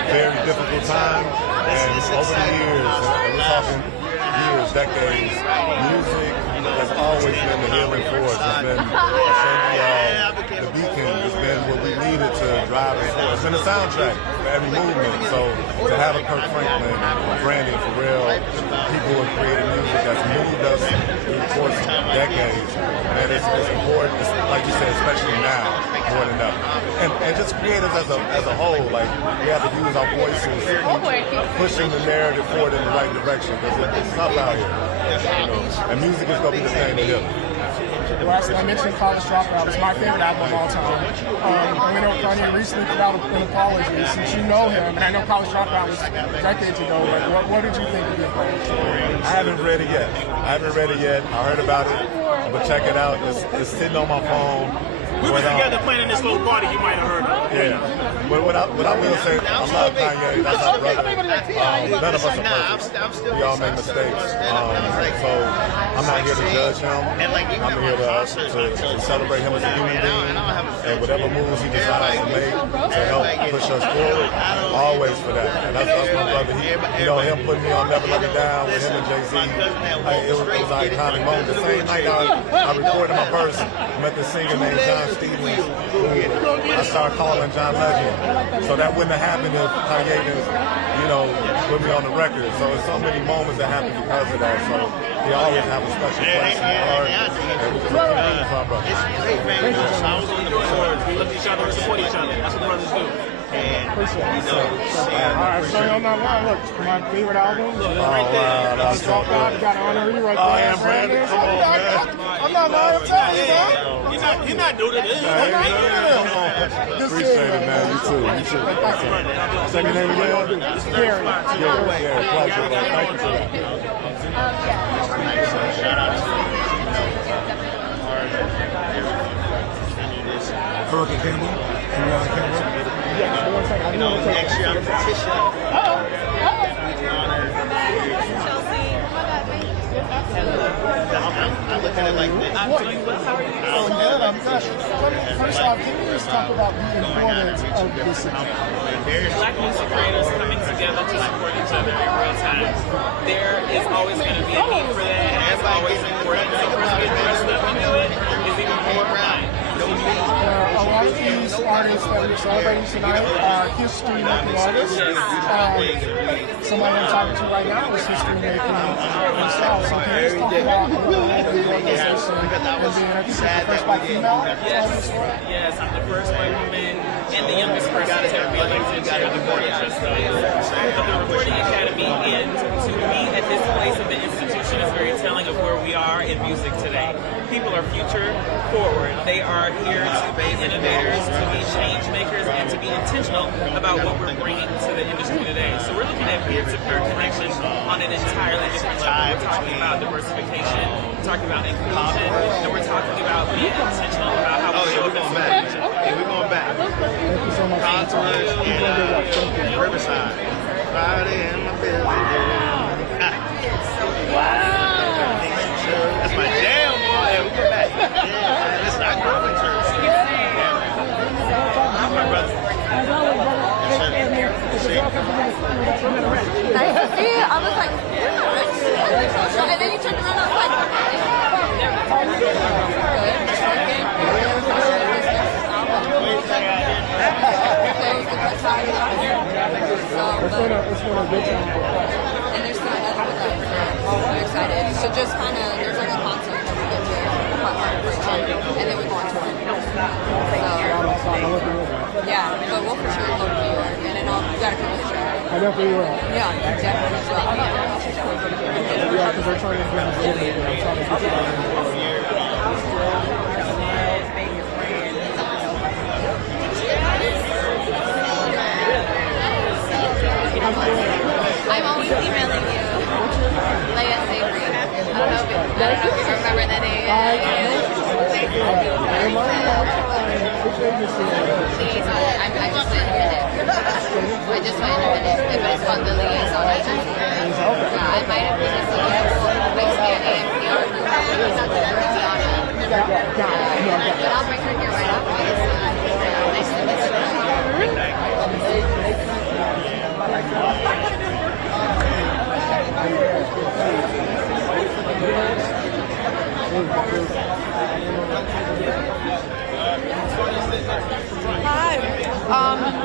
very difficult time, and over the years, and we're talking years, decades, music has always been the healing force. It's been the beacon. It's been what we needed to drive us forward. It's been a soundtrack for every movement. So to have a Kirk Franklin, Brandy, Pharrell, people who have created music that's moved us through the course of decades, and it's important, like you said, especially now, more than ever. And just creators as a whole, like, we have to use our voices, pushing the narrative forward in the right direction, because it's tough out here. You know, and music is going to be the thing to heal. Lastly, I mentioned College Dropout. It's my favorite album of all time. I know Kanye recently put out an apology. Since you know him, and I know College Dropout was decades ago, like, what did you think of the apology? I haven't read it yet. I heard about it. I'm going to check it out. It's sitting on my phone. We were together planning this little party, you might have heard of. Yeah. But what I will say, I love Kanye. That's our brother. None of us are perfect. We all make mistakes. So I'm not here to judge him. I'm here to celebrate him as a human being. And whatever moves he decides to make to help push us forward, always for that. And that's my brother. You know, him putting me on Never Let Me Down with him and Jay-Z. It was an iconic moment. The same night I recorded my verse, I met this singer named John Stevens, who I started calling John Legend. So that wouldn't have happened if Kanye didn't, you know, put me on the record. So there's so many moments that happen because of that. So we always have a special place in our heart. And we continue for our brothers. It's great, man. I was on the board. We lift each other and support each other. That's what brothers do. And appreciate it. Alright, so on that line, look, my favorite album. Right there. Let's talk about it. Got an honoree right there. Brandon. Come on, man. I'm not lying, I'm telling you, man. You're not new to this. Appreciate it, man. You too. Say your name again? Gary. Gary, pleasure, bro. Thank you for that. Kirk and Campbell. You know, next year I'm petitioning. I'm looking at it like this. First off, can you just talk about the importance of this event? Black music creators coming together to support each other in real time. There is always going to be a need for that, and it's always important. So for us to get this stuff and do it is even more fun. A lot of these artists that we're celebrating tonight are history-making artists. Somebody I'm talking to right now is history-making themselves. So can you just talk about the organization and being the first black female? Yes, I'm the first white woman and the youngest person to ever be elected to the Board of Trustees of the Recording Academy. And to be at this place of the institution is very telling of where we are in music today. People are future forward. They are here to be innovators, to be change makers, and to be intentional about what we're bringing to the industry today. So we're looking at peer-to-peer connection on an entirely different level. We're talking about diversification, we're talking about inclusion, and we're talking about being intentional about how we show up as people. Hey, we're going back. Thank you so much. Contours and Riverside. Friday in my building. That's my jam, boy. Hey, we go back. Yeah, listen, I grew up in church. My brother. Nice to see you. I was like, and then you turned around, I was like, It's been a good time. and there's still another one that we're excited. So just kind of, there's like a concert that we get to, and then we go on tour. So, yeah, but we'll for sure go to New York, and then we gotta come to the show. I definitely will. Yeah, definitely. Yeah, because they're trying to bring us over here. I'm trying to get I'm always emailing you. Leia Savory. I don't know if you remember that name. I just went in a minute. But it's called the Liaison Agency. Yeah, I might have been a CEO. I used to be an AMPR group. But I'll bring her here right after this. Nice to meet Hi,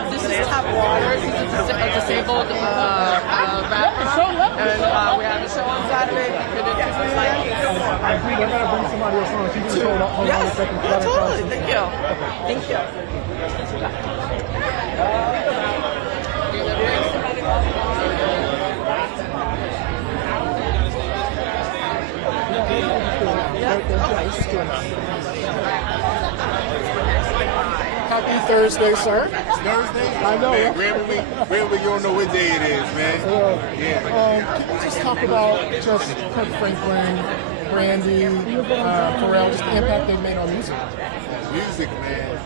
this is Top Waters. He's a disabled rapper, and we have a show on Saturday. We're gonna bring somebody else on. She can hold on a second. Yeah, totally. Thank you. Thank you. Happy Thursday, sir. It's Thursday? I know. Man, Grammy week, you don't know what day it is, man. Yeah. Can you just talk about just Kirk Franklin, Brandy, Pharrell, just the impact they've made on music? Music, man,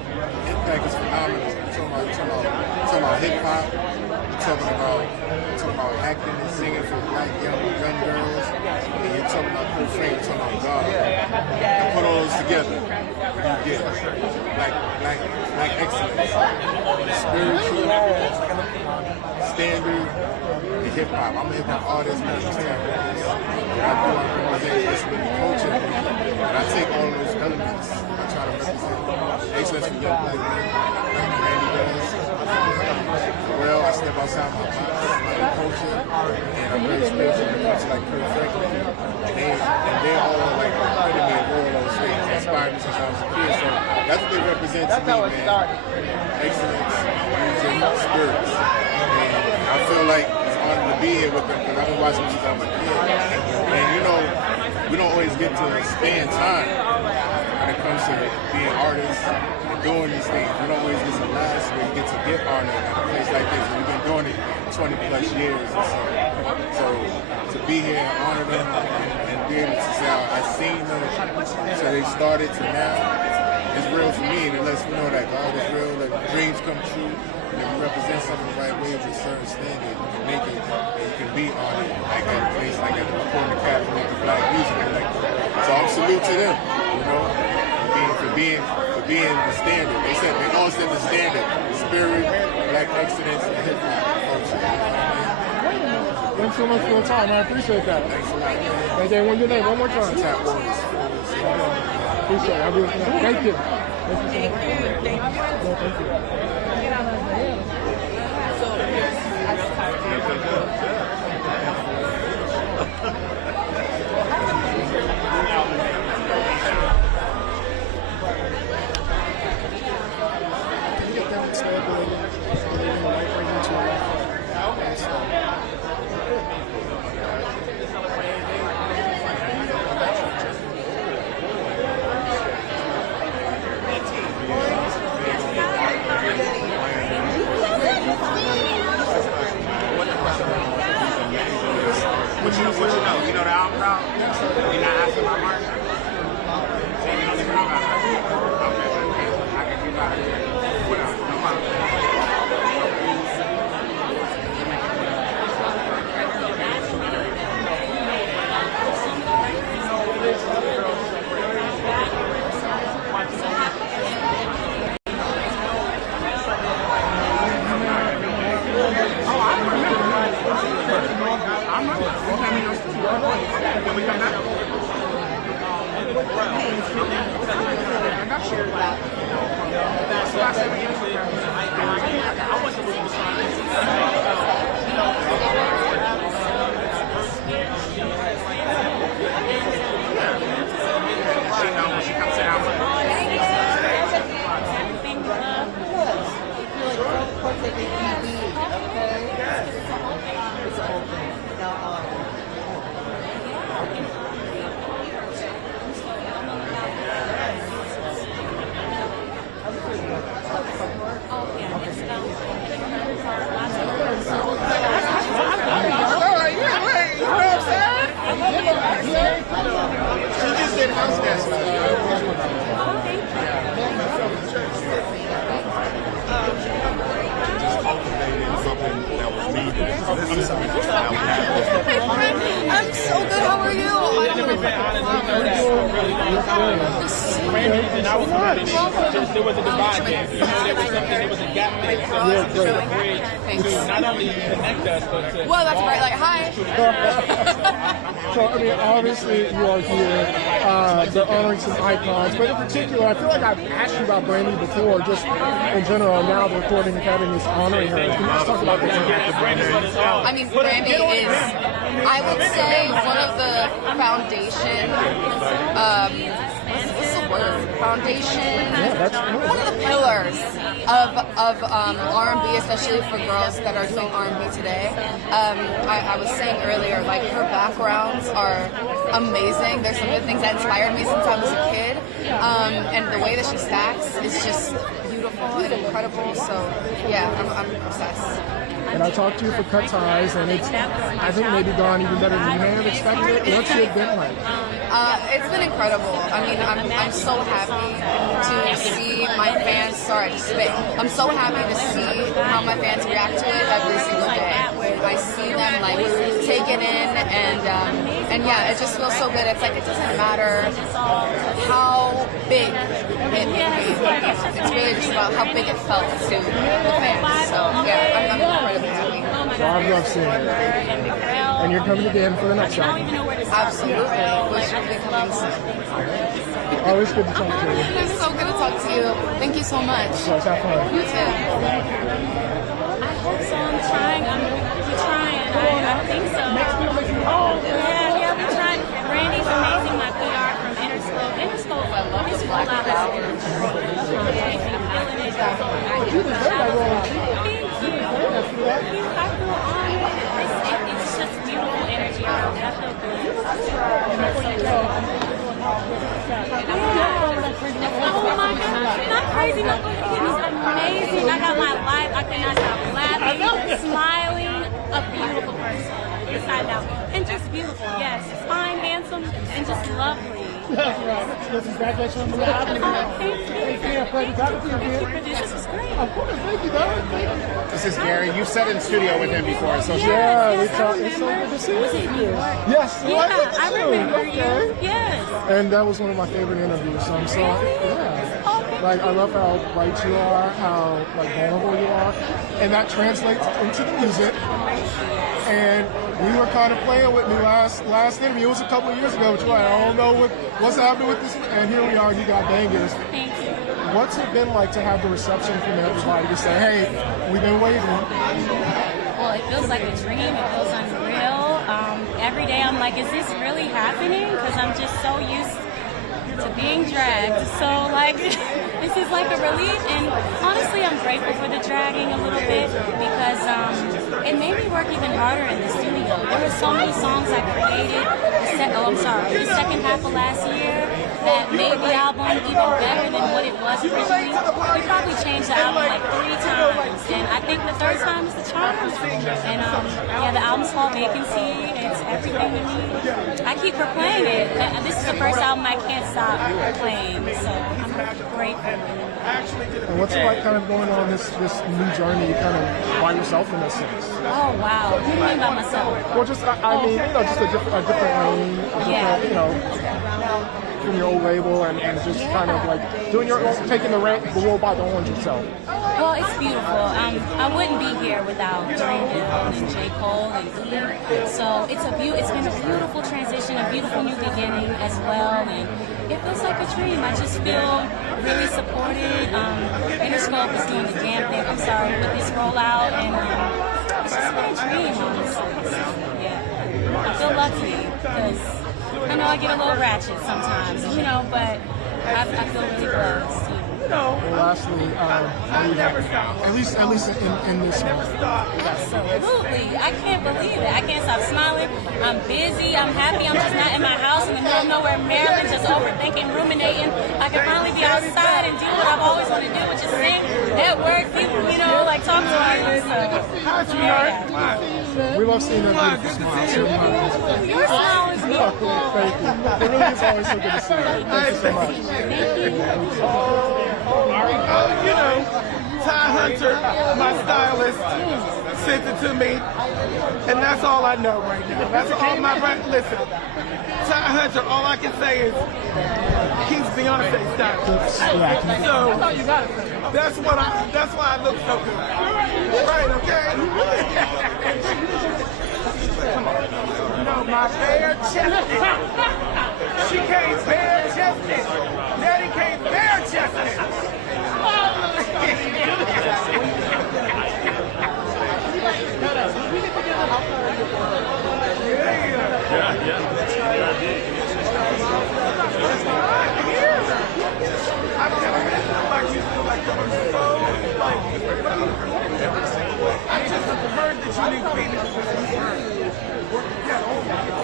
impact is phenomenal. You're talking about hip hop. You're talking about acting and singing for black young girls. And you're talking about Kirk Franklin. You're talking about God. You put all those together, you get black excellence, spiritual, standard, and hip hop. I'm a hip hop artist, man. I represent this with the culture, and I take all those elements. I try to represent excellence for young black men, like Brandy does. Well, I step outside my box, my culture, and I'm very spiritual when it comes to like Kirk Franklin, and they're all like the epitome of all those things. They inspired me since I was a kid, so that's what they represent to me, man. Excellence, music, spirits, and I feel like it's an honor to be here with them because I've been watching them since I was a kid, and you know, we don't always get to spend time when it comes to being artists and doing these things. We don't always get to last where you get to get honored at a place like this. We've been doing it 20 plus years. So to be here and honor them and be able to say, I've seen them, so they started to now, it's real for me, and it lets me know that God is real, that dreams come true, and if you represent something the right way with a certain standard, you can make it, and you can be honored, like at a place like at the Recording Academy of Black Music. Like, so I'm salute to them, you know, for being the standard. They all said the standard, the spirit, black excellence, and hip hop culture. Thanks so much for your time. I appreciate that. Thanks a lot. Thank you. What's your name? One more time. Top Waters. Appreciate it. I'll be listening. Thank you. Thank you. know the album about? You're not asking about Martin? So you don't even know about it? Okay, I can keep out of here. Whatever, no problem. Can we come back? I got shared that. That's last time we usually I wasn't really trying she knows when she comes down. She just did house dance. Just cultivating something that was needed. I'm so good. How are you? And I was there was a divide there. There was a gap there. So there was a bridge to not only connect us, but to... Well, that's right. Like, hi. So, I mean, obviously you are here, they're honoring some icons, but in particular, I feel like I've asked you about Brandy before, just in general. Now the Recording Academy is honoring her. Can you just talk about the impact of Brandy? I mean, Brandy is, I would say, one of the foundation, what's the word? Foundation? One of the pillars of R&B, especially for girls that are doing R&B today. I was saying earlier, like, her backgrounds are amazing. There's some of the things that inspired me since I was a kid. And the way that she stacks is just beautiful and incredible. So, yeah, I'm obsessed. And I talked to you for Cut Ties, and it's, I think, maybe gone even better than you may have expected. What's it been like? It's been incredible. I mean, I'm so happy to see my fans. Sorry, spit. I'm so happy to see how my fans react to it every single day. I see them like take it in, and yeah, it just feels so good. It's like it doesn't matter how big it may be. It's really just about how big it felt to the fans. So yeah, I'm incredibly happy. Well, I love seeing it. And you're coming again for the next show. Absolutely. We should be coming soon. Always good to talk to you. It's so good to talk to you. Thank you so much. Of course, have fun. You too. I hope so. I'm trying. We're trying. I think so. Yeah, we're trying. Brandy's amazing. My PR from Interscope. Interscope, I love this Black Power. You deserve that role. Thank you. I feel honored. It's just beautiful energy around it. I feel good. Oh my God, not crazy, no, it was amazing. I got my life, I cannot stop laughing, smiling, a beautiful person, beside doubt. And just beautiful, yes, fine, handsome, and just lovely. That's right. Listen, congratulations on the album. Thank you. Pleasure talking to you again. This was great. Of course, thank you, dog. This is Gary. You've sat in studio with him before, so yeah, we talked. It's so good to see you. Yes, yeah, I remember you. Yes. And that was one of my favorite interviews. So I'm so like I love how bright you are, how like vulnerable you are, and that translates into the music. And you were kind of playing with me last interview. It was a couple of years ago, but you're like, I don't know what's happening with this. And here we are. You got bangers. Thank you. What's it been like to have the reception from everybody to say, hey, we've been waiting? Well, it feels like a dream. It feels unreal. Every day I'm like, is this really happening? Because I'm just so used to being dragged. So like, this is like a relief. And honestly, I'm grateful for the dragging a little bit because it made me work even harder in the studio. There were so many songs I created the second half of last year that made the album even better than what it was originally. We probably changed the album like 3 times, and I think the 3rd time is the charm. And yeah, the album's called Vacancy. It's everything to me. I keep replaying it. This is the first album I can't stop playing, so I'm grateful. And what's it like kind of going on this new journey kind of by yourself in a sense? Oh wow, what do you mean by myself? Well, just I mean, just a different lane, from your old label and just kind of like doing your own, taking the world by the horns yourself. Well, it's beautiful. I wouldn't be here without Dreamville and J. Cole and E. So it's been a beautiful transition, a beautiful new beginning as well, and it feels like a dream. I just feel really supported. Interscope is doing the damn thing. I'm sorry, with this rollout, and it's just been a dream, honestly. So, yeah, I feel lucky because I know I get a little ratchet sometimes, but I feel really blessed. Well, lastly, at least in this moment. Absolutely. I can't believe it. I can't stop smiling. I'm busy. I'm happy. I'm just not in my house in the middle of nowhere, Maryland, just overthinking, ruminating. I can finally be outside and do what I've always wanted to do, which is sing, network, people, like talk to artists. So, yeah. We love seeing that beautiful smile. Your smile is beautiful. Thank you. It really is always so good to see you. Thank you so much. Thank you. Ty Hunter, my stylist, sent it to me, and that's all I know right now. That's all my friend. Listen, Ty Hunter, all I can say is he's Beyonce's stylist. So that's why I look so good. Right, okay? Come on. My bare chested. She came bare chested. Daddy came bare chested. I've never been to like musical like I just heard that you need Phoenix.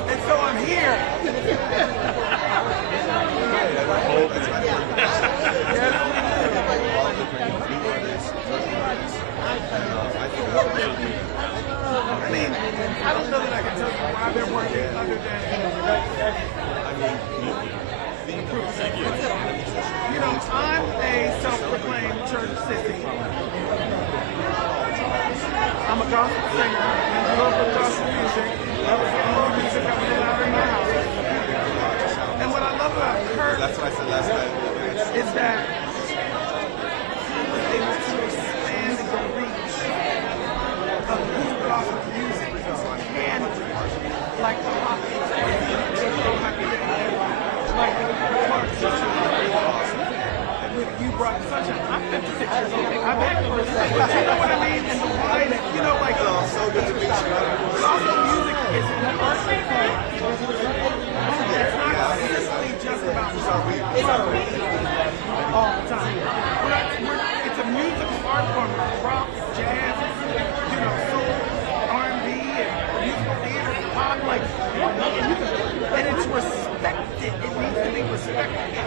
And so I'm here. I mean, I don't know that I can tell you why they're working other than I'm a self-proclaimed church sissy. I'm a gospel singer. I grew up with gospel music. That was the only music I was allowed in my house. And what I love about Kirk, that's what I said last night, is that he was able to expand the reach of who gospel music can do. Like the pop you brought such a, I'm 56 years old, I'm back for a second, but you know what I mean? And the wine, so good to meet you. Gospel music is an art form. It's not simply just about song. It's a beat all the time. It's a musical art form, rock, jazz, soul, R&B, and musical theater, pop, and it's respected. It needs to be respected.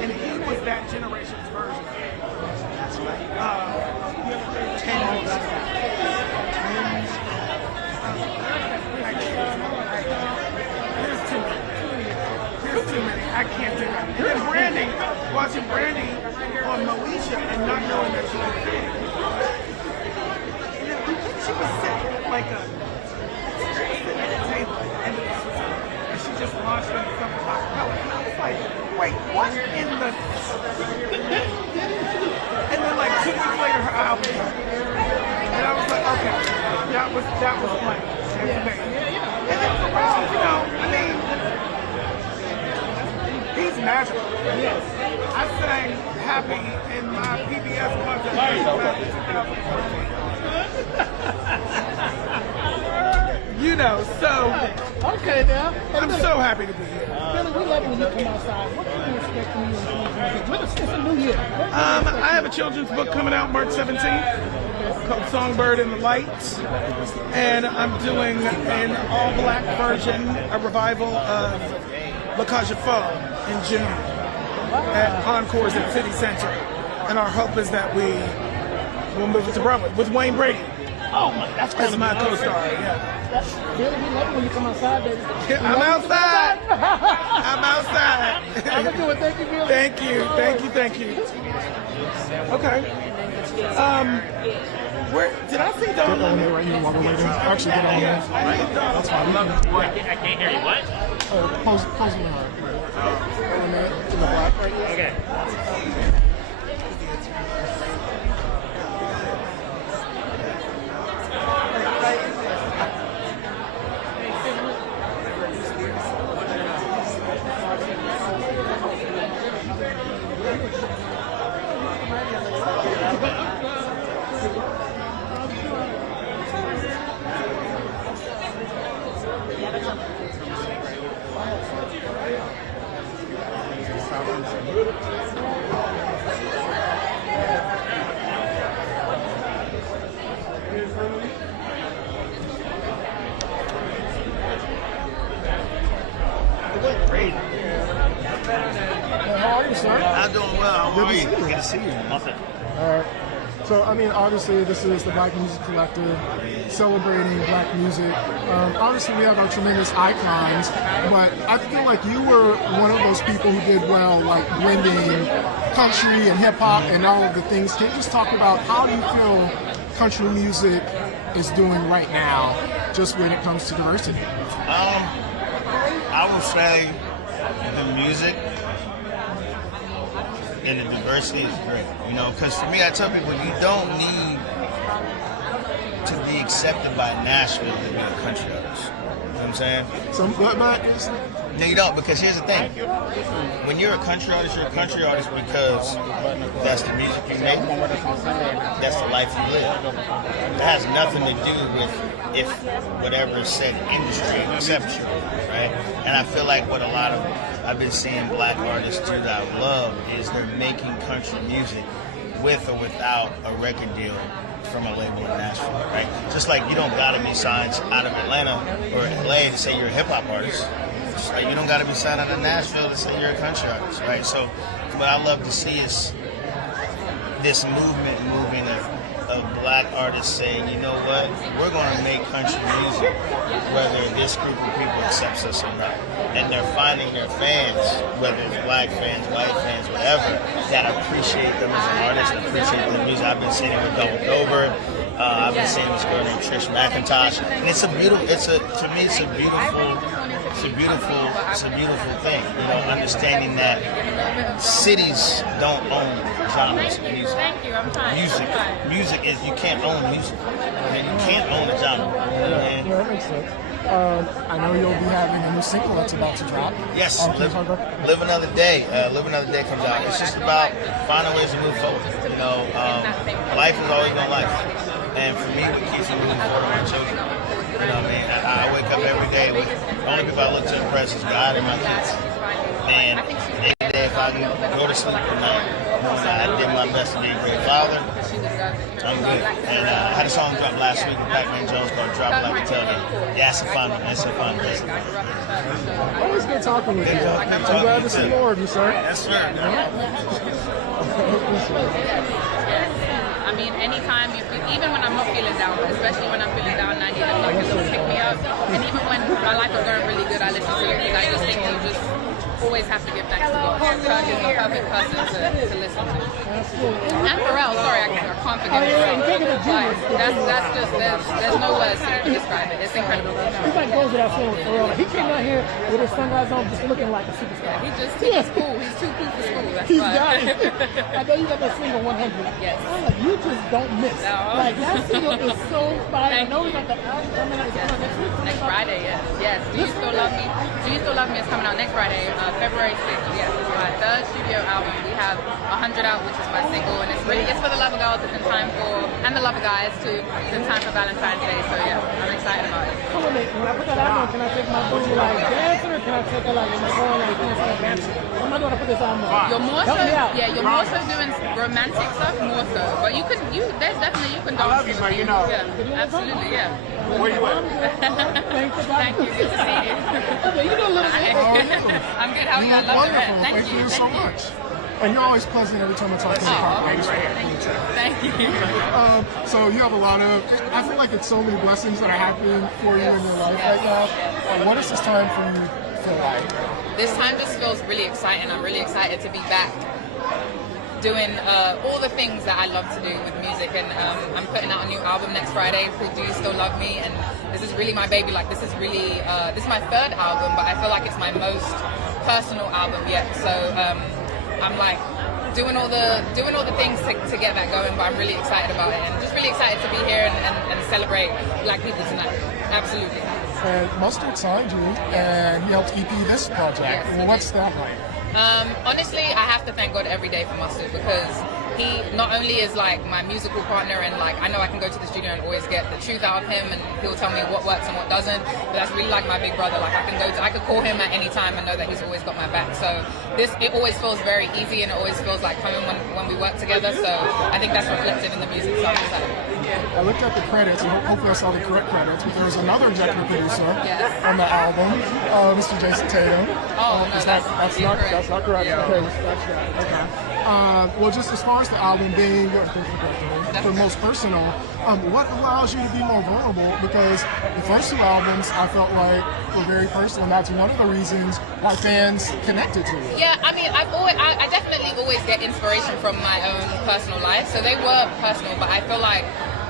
And he was that generation's version. That's right. 10 years ago. There's too many. I can't do that. And then Brandy, watching Brandy on Moesha and not knowing that she was big. She was sitting like a table and she just launched into something like that. And I was like, wait, what in the... And then like 2 weeks later, her album came. And I was like, okay, that was blank. And then Pharrell, I mean, he's magical. Yes. I sang Happy in my PBS concert back in 2014. So... Okay, now. I'm so happy to be here. Billy, we love it when you come outside. What can we expect from you? It's a new year. I have a children's book coming out March 17th called Songbird in the Light. And I'm doing an all-black version, a revival of La Cage aux Folles in June at Encores at City Center. And our hope is that we will move it to Broadway with Wayne Brady. Oh my, that's As my co-star, yeah. Really, we love it when you come outside, baby. I'm outside. I'm outside. I'm gonna do it. Thank you, Billy. Thank you, thank you, thank you. Okay. Where did I see Don? Get on there right here while we're waiting. Actually, get on there. That's fine. I can't hear you. What? Close the line. On there to the black right here. Okay. How are you, sir? I'm doing well. How are you? Good to see you. All right. So, I mean, obviously, this is the Black Music Collective celebrating Black music. Obviously, we have our tremendous icons, but I feel like you were one of those people who did well, like blending country and hip hop and all of the things. Can you just talk about how you feel country music is doing right now, just when it comes to diversity? I would say the music and the diversity is great, you know, because for me, I tell people you don't need to be accepted by Nashville to be a country artist. You know what I'm saying? No, you don't, because here's the thing. When you're a country artist, you're a country artist because that's the music you make, that's the life you live. It has nothing to do with if whatever said industry accepts you, right? And I feel like what I've been seeing Black artists do that I love is they're making country music with or without a record deal from a label in Nashville, right? Just like you don't gotta be signed out of Atlanta or LA to say you're a hip hop artist. Like you don't gotta be signed out of Nashville to say you're a country artist, right? So what I love to see is this moving of Black artists saying, you know what, we're gonna make country music whether this group of people accepts us or not. And they're finding their fans, whether it's Black fans, white fans, whatever, that appreciate them as an artist, appreciate their music. I've been seeing it with Double Dover. I've been seeing this girl named Trish McIntosh, and it's a beautiful thing. You know, understanding that cities don't own genres of music. Music is, you can't own music. And you can't own a genre. Yeah, that makes sense. I know you'll be having a new single that's about to drop. Yes, Live Another Day. Live Another Day comes out. It's just about finding ways to move forward. You know, life is always gonna life. And for me, what keeps me moving forward are my children. You know what I mean? I wake up every day with the only people I look to impress is God and my kids. And every day if I can go to sleep at night, knowing that I did my best to be a great father, I'm good. And I had a song drop last week with Pac-Man Jones called Drop It Like a Tailgate. Yeah, it's a fun one. It's a fun place. Always good talking with you. I'm glad to see more of you, sir. Yes, sir. I mean, anytime, even when I'm not feeling down, especially when I'm feeling down and I need a little pick me up, and even when my life is going really good, I listen to it. I just think you just always have to give thanks to God. Kirk is the perfect person to listen to. And Pharrell, sorry, I can't forget Pharrell. That's just, there's no words to describe it. It's incredible. It's like goes without saying with Pharrell. He came out here with his sunglasses on, just looking like a superstar. He's cool. He's too cool for school. That's He's why. got it. I know you got that single 100. Yes. I'm like, you just don't miss. No. Like, that single is so fire. I know we got the album coming out next week. Next Friday, yes. Do You Still Love Me? Do You Still Love Me is coming out next Friday, February 6th. Yes, it's my third studio album. We have 100 out, which is my single, and it's for the lover girls. It's in time for, and the lover guys too. It's in time for Valentine's Day. So yeah, I'm excited about it. Come on, when I put that album on, can I take my boo like dancing, or can I take her like in the going like dancing? I'm not going to put this album on. You're more Help so, me out. yeah, you're more so doing romantic stuff, more so. But there's definitely you can dance. I love you, man. You know. Yeah, absolutely, yeah. Where you at? Thank you. Good to see you. Okay, you know a little bit. I'm good. How are you? I look love the wonderful. red. Thank you so much. And you're always pleasant every time I talk to you. Thank you. So you have a lot of, I feel like it's so many blessings that are happening for you in your life right now. What does this time for you feel like? This time just feels really exciting. I'm really excited to be back doing all the things that I love to do with music, and I'm putting out a new album next Friday called Do You Still Love Me, and this is really my baby. Like, this is really this is my third album, but I feel like it's my most personal album yet. So I'm like doing all the things to get that going, but I'm really excited about it, and just really excited to be here and celebrate Black people tonight. Absolutely. And Mustard signed you, and he helped EP this project. Yes, well, what's that like? Honestly, I have to thank God every day for Mustard, because he not only is like my musical partner, and like I know I can go to the studio and always get the truth out of him, and he'll tell me what works and what doesn't. But that's really like my big brother. Like I could call him at any time and know that he's always got my back. So it always feels very easy, and it always feels like home when we work together. So I think that's reflected in the music. So I'm excited. I looked at the credits, and hopefully I saw the correct credits, but there was another executive producer on the album, Mr. Jason Tatum. Oh, no, that's not correct. Yeah. Okay, that's right. Okay. Well, just as far as the album being the most personal, what allows you to be more vulnerable? Because the first two albums I felt like were very personal, and that's one of the reasons why fans connected to you. Yeah, I mean, I definitely always get inspiration from my own personal life, so they were personal, but I feel like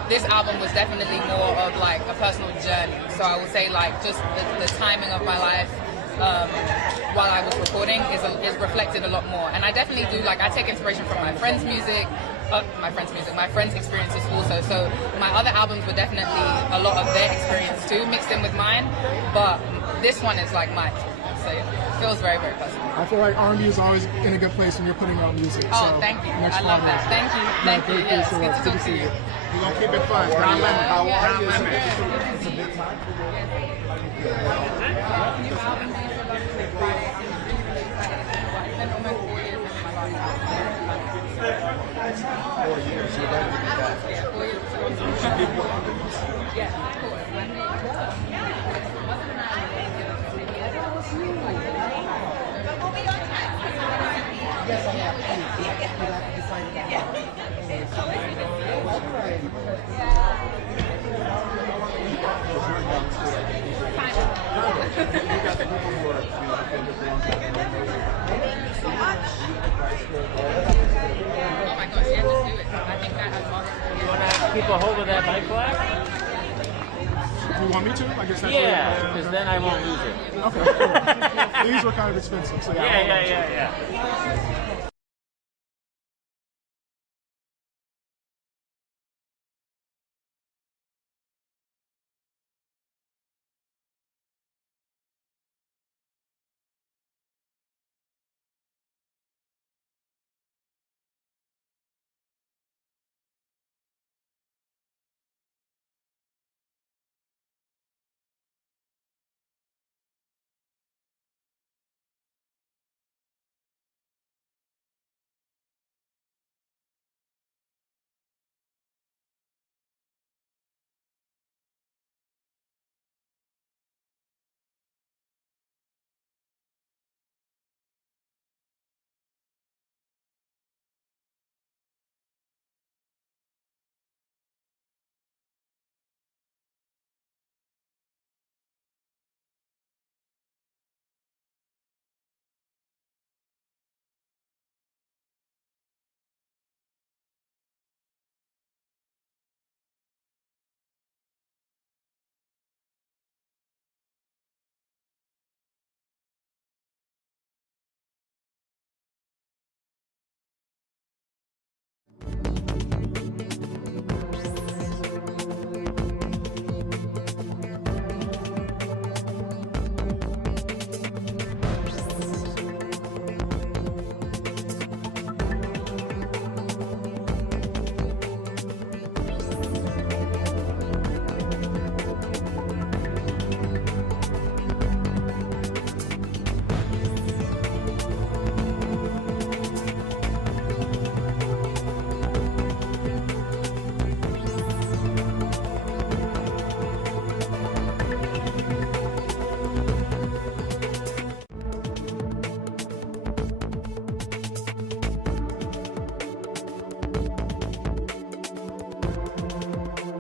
this album was definitely more of like a personal journey. So I would say like just the timing of my life while I was recording is reflected a lot more. And I definitely do, like, I take inspiration from my friends' music, my friends' experiences also. So my other albums were definitely a lot of their experience too, mixed in with mine. But this one is like mine. So it feels very, very personal. I feel like R&B is always in a good place when you're putting out music. Oh, so thank you. I love that. Thank you. Thank you. Yeah, it's good to talk to you. We're going to keep it fun. Brown lemon. Brown lemon. It's a big time. Keep a hold of that bike flag? You want me to? I guess that's because then I won't lose it. Okay, cool. These were kind of expensive, so yeah.